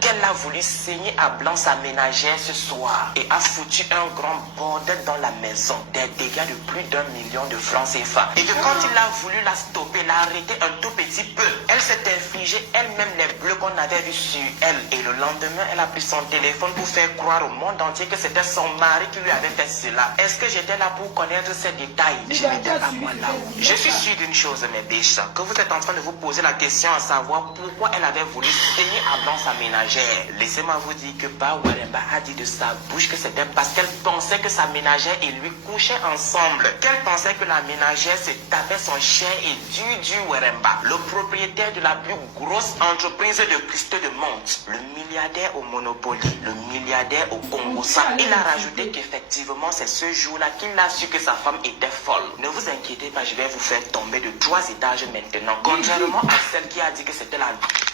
Qu'elle a voulu saigner à blanc sa ménagère ce soir et a foutu un grand bordel dans la maison, des dégâts de plus d'1 million de francs CFA. Et que quand il a voulu la stopper, l'arrêter un tout petit peu, elle s'est infligée elle-même les bleus qu'on avait vus sur elle. Et le lendemain, elle a pris son téléphone pour faire croire au monde entier que c'était son mari qui lui avait fait cela. Est-ce que j'étais là pour connaître ces détails? Je n'étais pas moi là. Je suis sûr d'une chose, mes biches, que vous êtes en train de vous poser la question à savoir pourquoi elle avait voulu saigner à blanc sa ménagère. Laissez-moi vous dire que Pa Weremba a dit de sa bouche que c'était parce qu'elle pensait que sa ménagère et lui couchaient ensemble. Qu'elle pensait que la ménagère se tapait son chien et du Weremba, le propriétaire de la plus grosse entreprise de cristaux de monte, le milliardaire au Monopoly, le milliardaire au Congo-Ça. Il a rajouté qu'effectivement c'est ce jour-là qu'il a su que sa femme était folle. Ne vous inquiétez pas, je vais vous faire tomber de 3 étages maintenant. Contrairement à celle qui a dit que c'était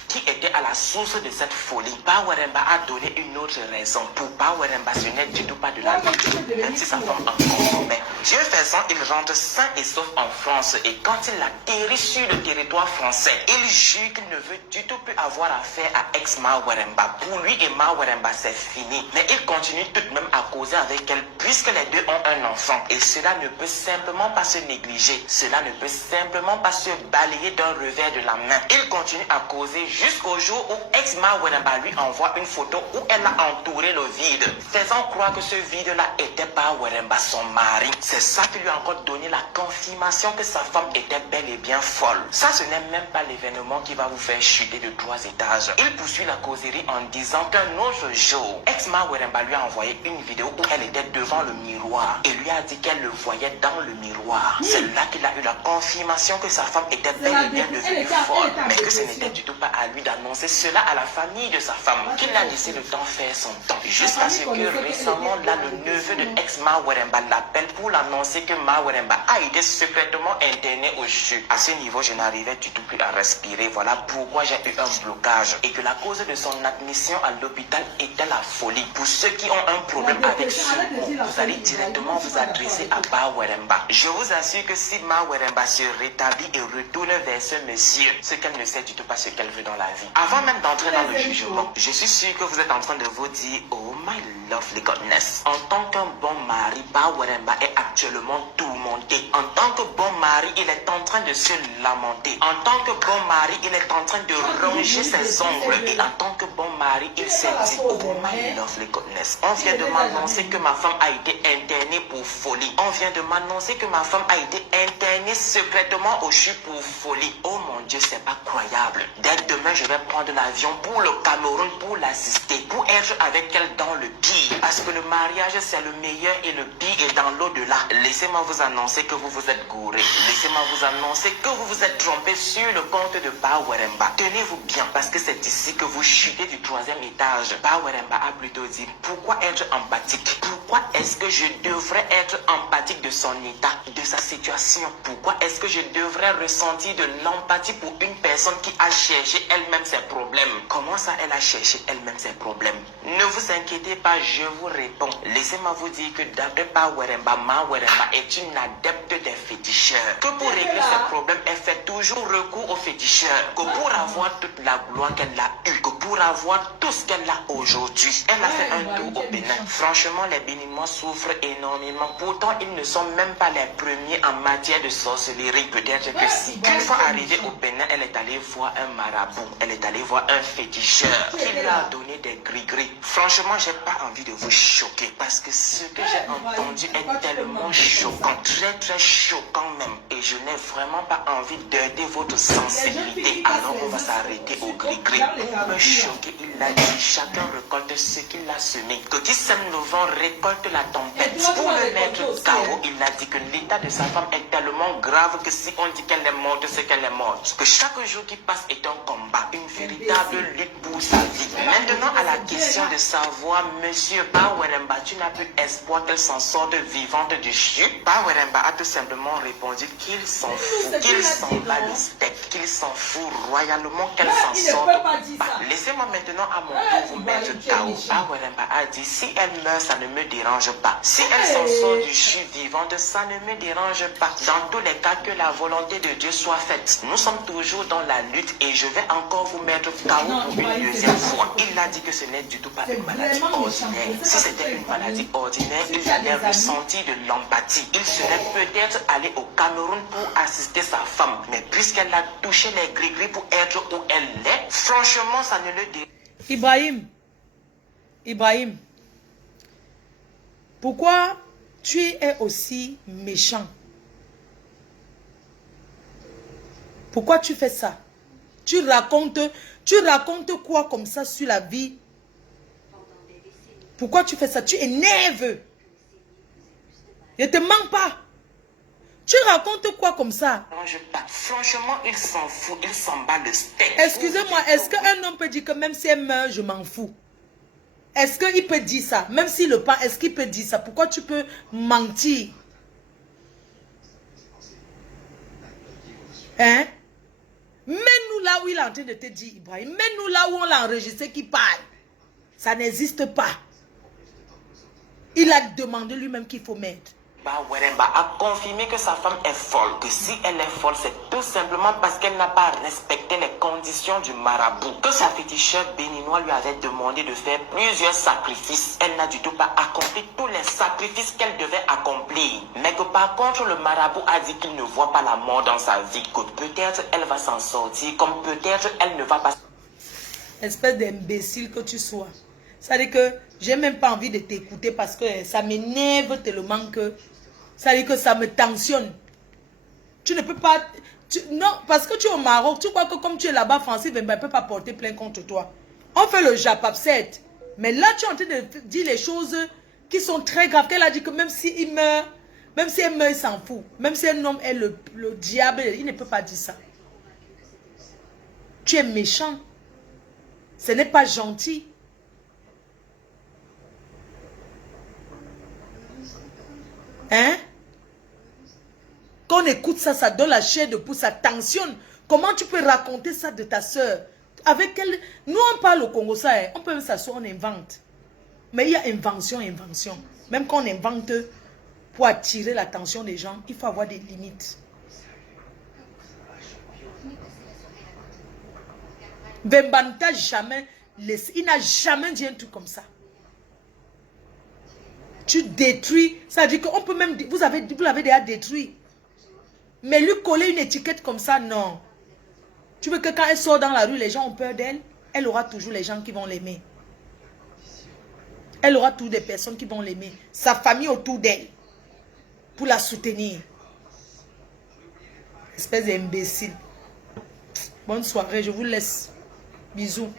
qui était à la source de cette folie. Pa Weremba a donné une autre raison. Pour Pa Weremba, ce n'est du tout pas de la vie, même si sa femme en consommait. Dieu faisant, il rentre sain et sauf en France. Et quand il atterrit sur le territoire français, il jure qu'il ne veut du tout plus avoir affaire à ex-Maweremba. Pour lui et Maweremba, c'est fini. Mais il continue tout de même à causer avec elle puisque les deux ont un enfant. Et cela ne peut simplement pas se négliger. Cela ne peut simplement pas se balayer d'un revers de la main. Il continue à causer jusqu'au jour où ex-Maweremba lui envoie une photo où elle a entouré le vide, faisant croire que ce vide-là était pas Weremba, son mari. C'est ça qui lui a encore donné la confirmation que sa femme était bel et bien folle. Ça, ce n'est même pas l'événement qui va vous faire chuter de 3 étages. Il poursuit la causerie en disant qu'un autre jour, ex-Maweremba lui a envoyé une vidéo où elle était devant le miroir et lui a dit qu'elle le voyait dans le miroir. C'est là qu'il a eu la confirmation que sa femme était bel et bien devenue folle, mais que ce n'était du tout pas à lui d'annoncer cela à la famille de sa femme, qu'il a laissé le temps faire son temps. Jusqu'à ce que récemment, là, le neveu de ex-Maweremba l'appelle pour l'annoncer que Maweremba a été secrètement interné au CHU. À ce niveau, je n'arrivais du tout plus à respirer. Voilà pourquoi j'ai eu un blocage. Et que la cause de son admission à l'hôpital était la folie. Pour ceux qui ont un problème avec ce mot, vous allez directement vous adresser à Maweremba. Je vous assure que si Maweremba se rétablit et retourne vers ce monsieur, ce qu'elle ne sait du tout pas ce qu'elle veut dans la vie. Avant même d'entrer dans le jugement, je suis sûr que vous êtes en train de vous dire, oh my lovely godness. En tant qu'un bon mari, Maweremba est actuellement tourmenté. En tant que bon mari, il est en train de se lamenter. En tant que bon mari, il est en train de ronger ses ongles. Et en tant que bon mari, il s'est dit, oh my lovely godness. On vient de m'annoncer que ma femme a été internée pour folie. On vient de m'annoncer que ma femme a été internée secrètement au CHU pour folie. Oh mon Dieu, c'est pas croyable. Dès demain, je vais prendre l'avion pour le Cameroun pour l'assister, pour être avec elle dans le pire. Parce que le mariage, c'est le meilleur et le pire est dans l'au-delà. Laissez-moi vous annoncer que vous vous êtes gouré. Laissez-moi vous annoncer que vous vous êtes trompé sur le compte de Maweremba. Tenez-vous bien, parce que c'est ici que vous chutez du 3e étage. Maweremba a plutôt dit, pourquoi être empathique? Pourquoi est-ce que je devrais être empathique de son état, de sa situation? Pourquoi est-ce que je devrais ressentir de l'empathie pour une personne qui a cherché elle-même ses problèmes? Comment ça, elle a cherché elle-même ses problèmes? Ne vous inquiétez pas, je vous réponds. Laissez-moi vous dire que d'après Maweremba, Maweremba est une adepte des féticheurs. Que pour régler ses problèmes, elle fait toujours recours aux féticheurs. Que pour avoir toute la gloire qu'elle a eue, que pour avoir tout ce qu'elle a aujourd'hui, elle a fait un tour au Bénin. Franchement, les Béninois souffrent énormément. Pourtant, ils ne sont même pas les premiers en matière de sorcellerie. Peut-être que si. Une fois arrivée au Bénin, elle est allée voir un marabout. Elle est allée voir un féticheur qui lui a donné des gris-gris. Franchement, j'ai pas envie de vous choquer parce que ce que j'ai entendu est tellement choquant, très choquant même. Et je n'ai vraiment pas envie d'aider votre sensibilité. Alors on va s'arrêter au gris-gris. Pour me choquer, il a dit chacun récolte ce qu'il a semé. Que qui sème le vent récolte la tempête. Pour le mettre KO, il a dit que l'état de sa femme est tellement grave que si on dit qu'elle est morte, c'est qu'elle est morte. Que chaque jour qui passe est un combat, une véritable lutte pour sa vie. Maintenant à la question de savoir, monsieur Maweremba, tu n'as plus espoir qu'elle s'en sorte vivante du CHU? Maweremba a tout simplement répondu qu'il s'en fout, qu'il s'en bat le steak, qu'il s'en fout royalement qu'elle s'en sorte pas. Laissez-moi maintenant à mon tour vous mettre KO. Maweremba a dit, si elle meurt, ça ne me dérange pas. Si elle s'en sort du CHU vivante, ça ne me dérange pas. Dans tous les cas, que la volonté de Dieu soit faite. Nous sommes toujours dans la lutte et je vais encore vous mettre KO pour une deuxième fois. Il a dit que ce n'est du tout pas une maladie ordinaire. Si c'était une maladie ordinaire, il allait ressentir de l'empathie. Il serait peut-être allé au Cameroun pour assister sa femme. Mais puisqu'elle a touché les gris-gris pour être où elle est, franchement, ça ne le dit. Ibrahim, pourquoi tu es aussi méchant? Pourquoi tu fais ça? Tu racontes quoi comme ça sur la vie? Pourquoi tu fais ça? Tu énerves. Ne te mens pas. Tu racontes quoi comme ça? Franchement, il s'en fout. Il s'en bat le steak. Excusez-moi, est-ce qu'un homme peut dire que même si elle meurt, je m'en fous? Est-ce qu'il peut dire ça? Même s'il le parle, est-ce qu'il peut dire ça? Pourquoi tu peux mentir? Hein? Mets-nous là où il est en train de te dire, Ibrahim. Mets-nous là où on l'a enregistré qui parle. Ça n'existe pas. Il a demandé lui-même qu'il faut mettre. Weremba a confirmé que sa femme est folle, que si elle est folle, c'est tout simplement parce qu'elle n'a pas respecté les conditions du marabout, que sa féticheur béninois lui avait demandé de faire plusieurs sacrifices. Elle n'a du tout pas accompli tous les sacrifices qu'elle devait accomplir, mais que par contre le marabout a dit qu'il ne voit pas la mort dans sa vie, que peut-être elle va s'en sortir, comme peut-être elle ne va pas. Espèce d'imbécile que tu sois. Ça veut dire que j'ai même pas envie de t'écouter parce que ça m'énerve tellement que ça veut dire que ça me tensionne. Tu ne peux pas... non, parce que tu es au Maroc, tu crois que comme tu es là-bas, Francis ne peut pas porter plainte contre toi. On fait le Japapset. Mais là, tu es en train de dire les choses qui sont très graves. Elle a dit que même s'il meurt, même si elle meurt, il s'en fout. Même si un homme est le diable, il ne peut pas dire ça. Tu es méchant. Ce n'est pas gentil. Hein? Quand on écoute ça, ça donne la chair de poule, ça tensionne. Comment tu peux raconter ça de ta soeur? Avec elle, nous on parle au Congo, ça, hein? On peut même s'asseoir, on invente. Mais il y a invention. Même quand on invente pour attirer l'attention des gens, il faut avoir des limites. Bembanta jamais laissé, il n'a jamais dit un truc comme ça. Tu détruis, ça veut dire qu'on peut même, vous l'avez déjà détruit. Mais lui coller une étiquette comme ça, non. Tu veux que quand elle sort dans la rue, les gens ont peur d'elle? Elle aura toujours les gens qui vont l'aimer. Elle aura toujours des personnes qui vont l'aimer. Sa famille autour d'elle. Pour la soutenir. Espèce d'imbécile. Bonne soirée, je vous laisse. Bisous.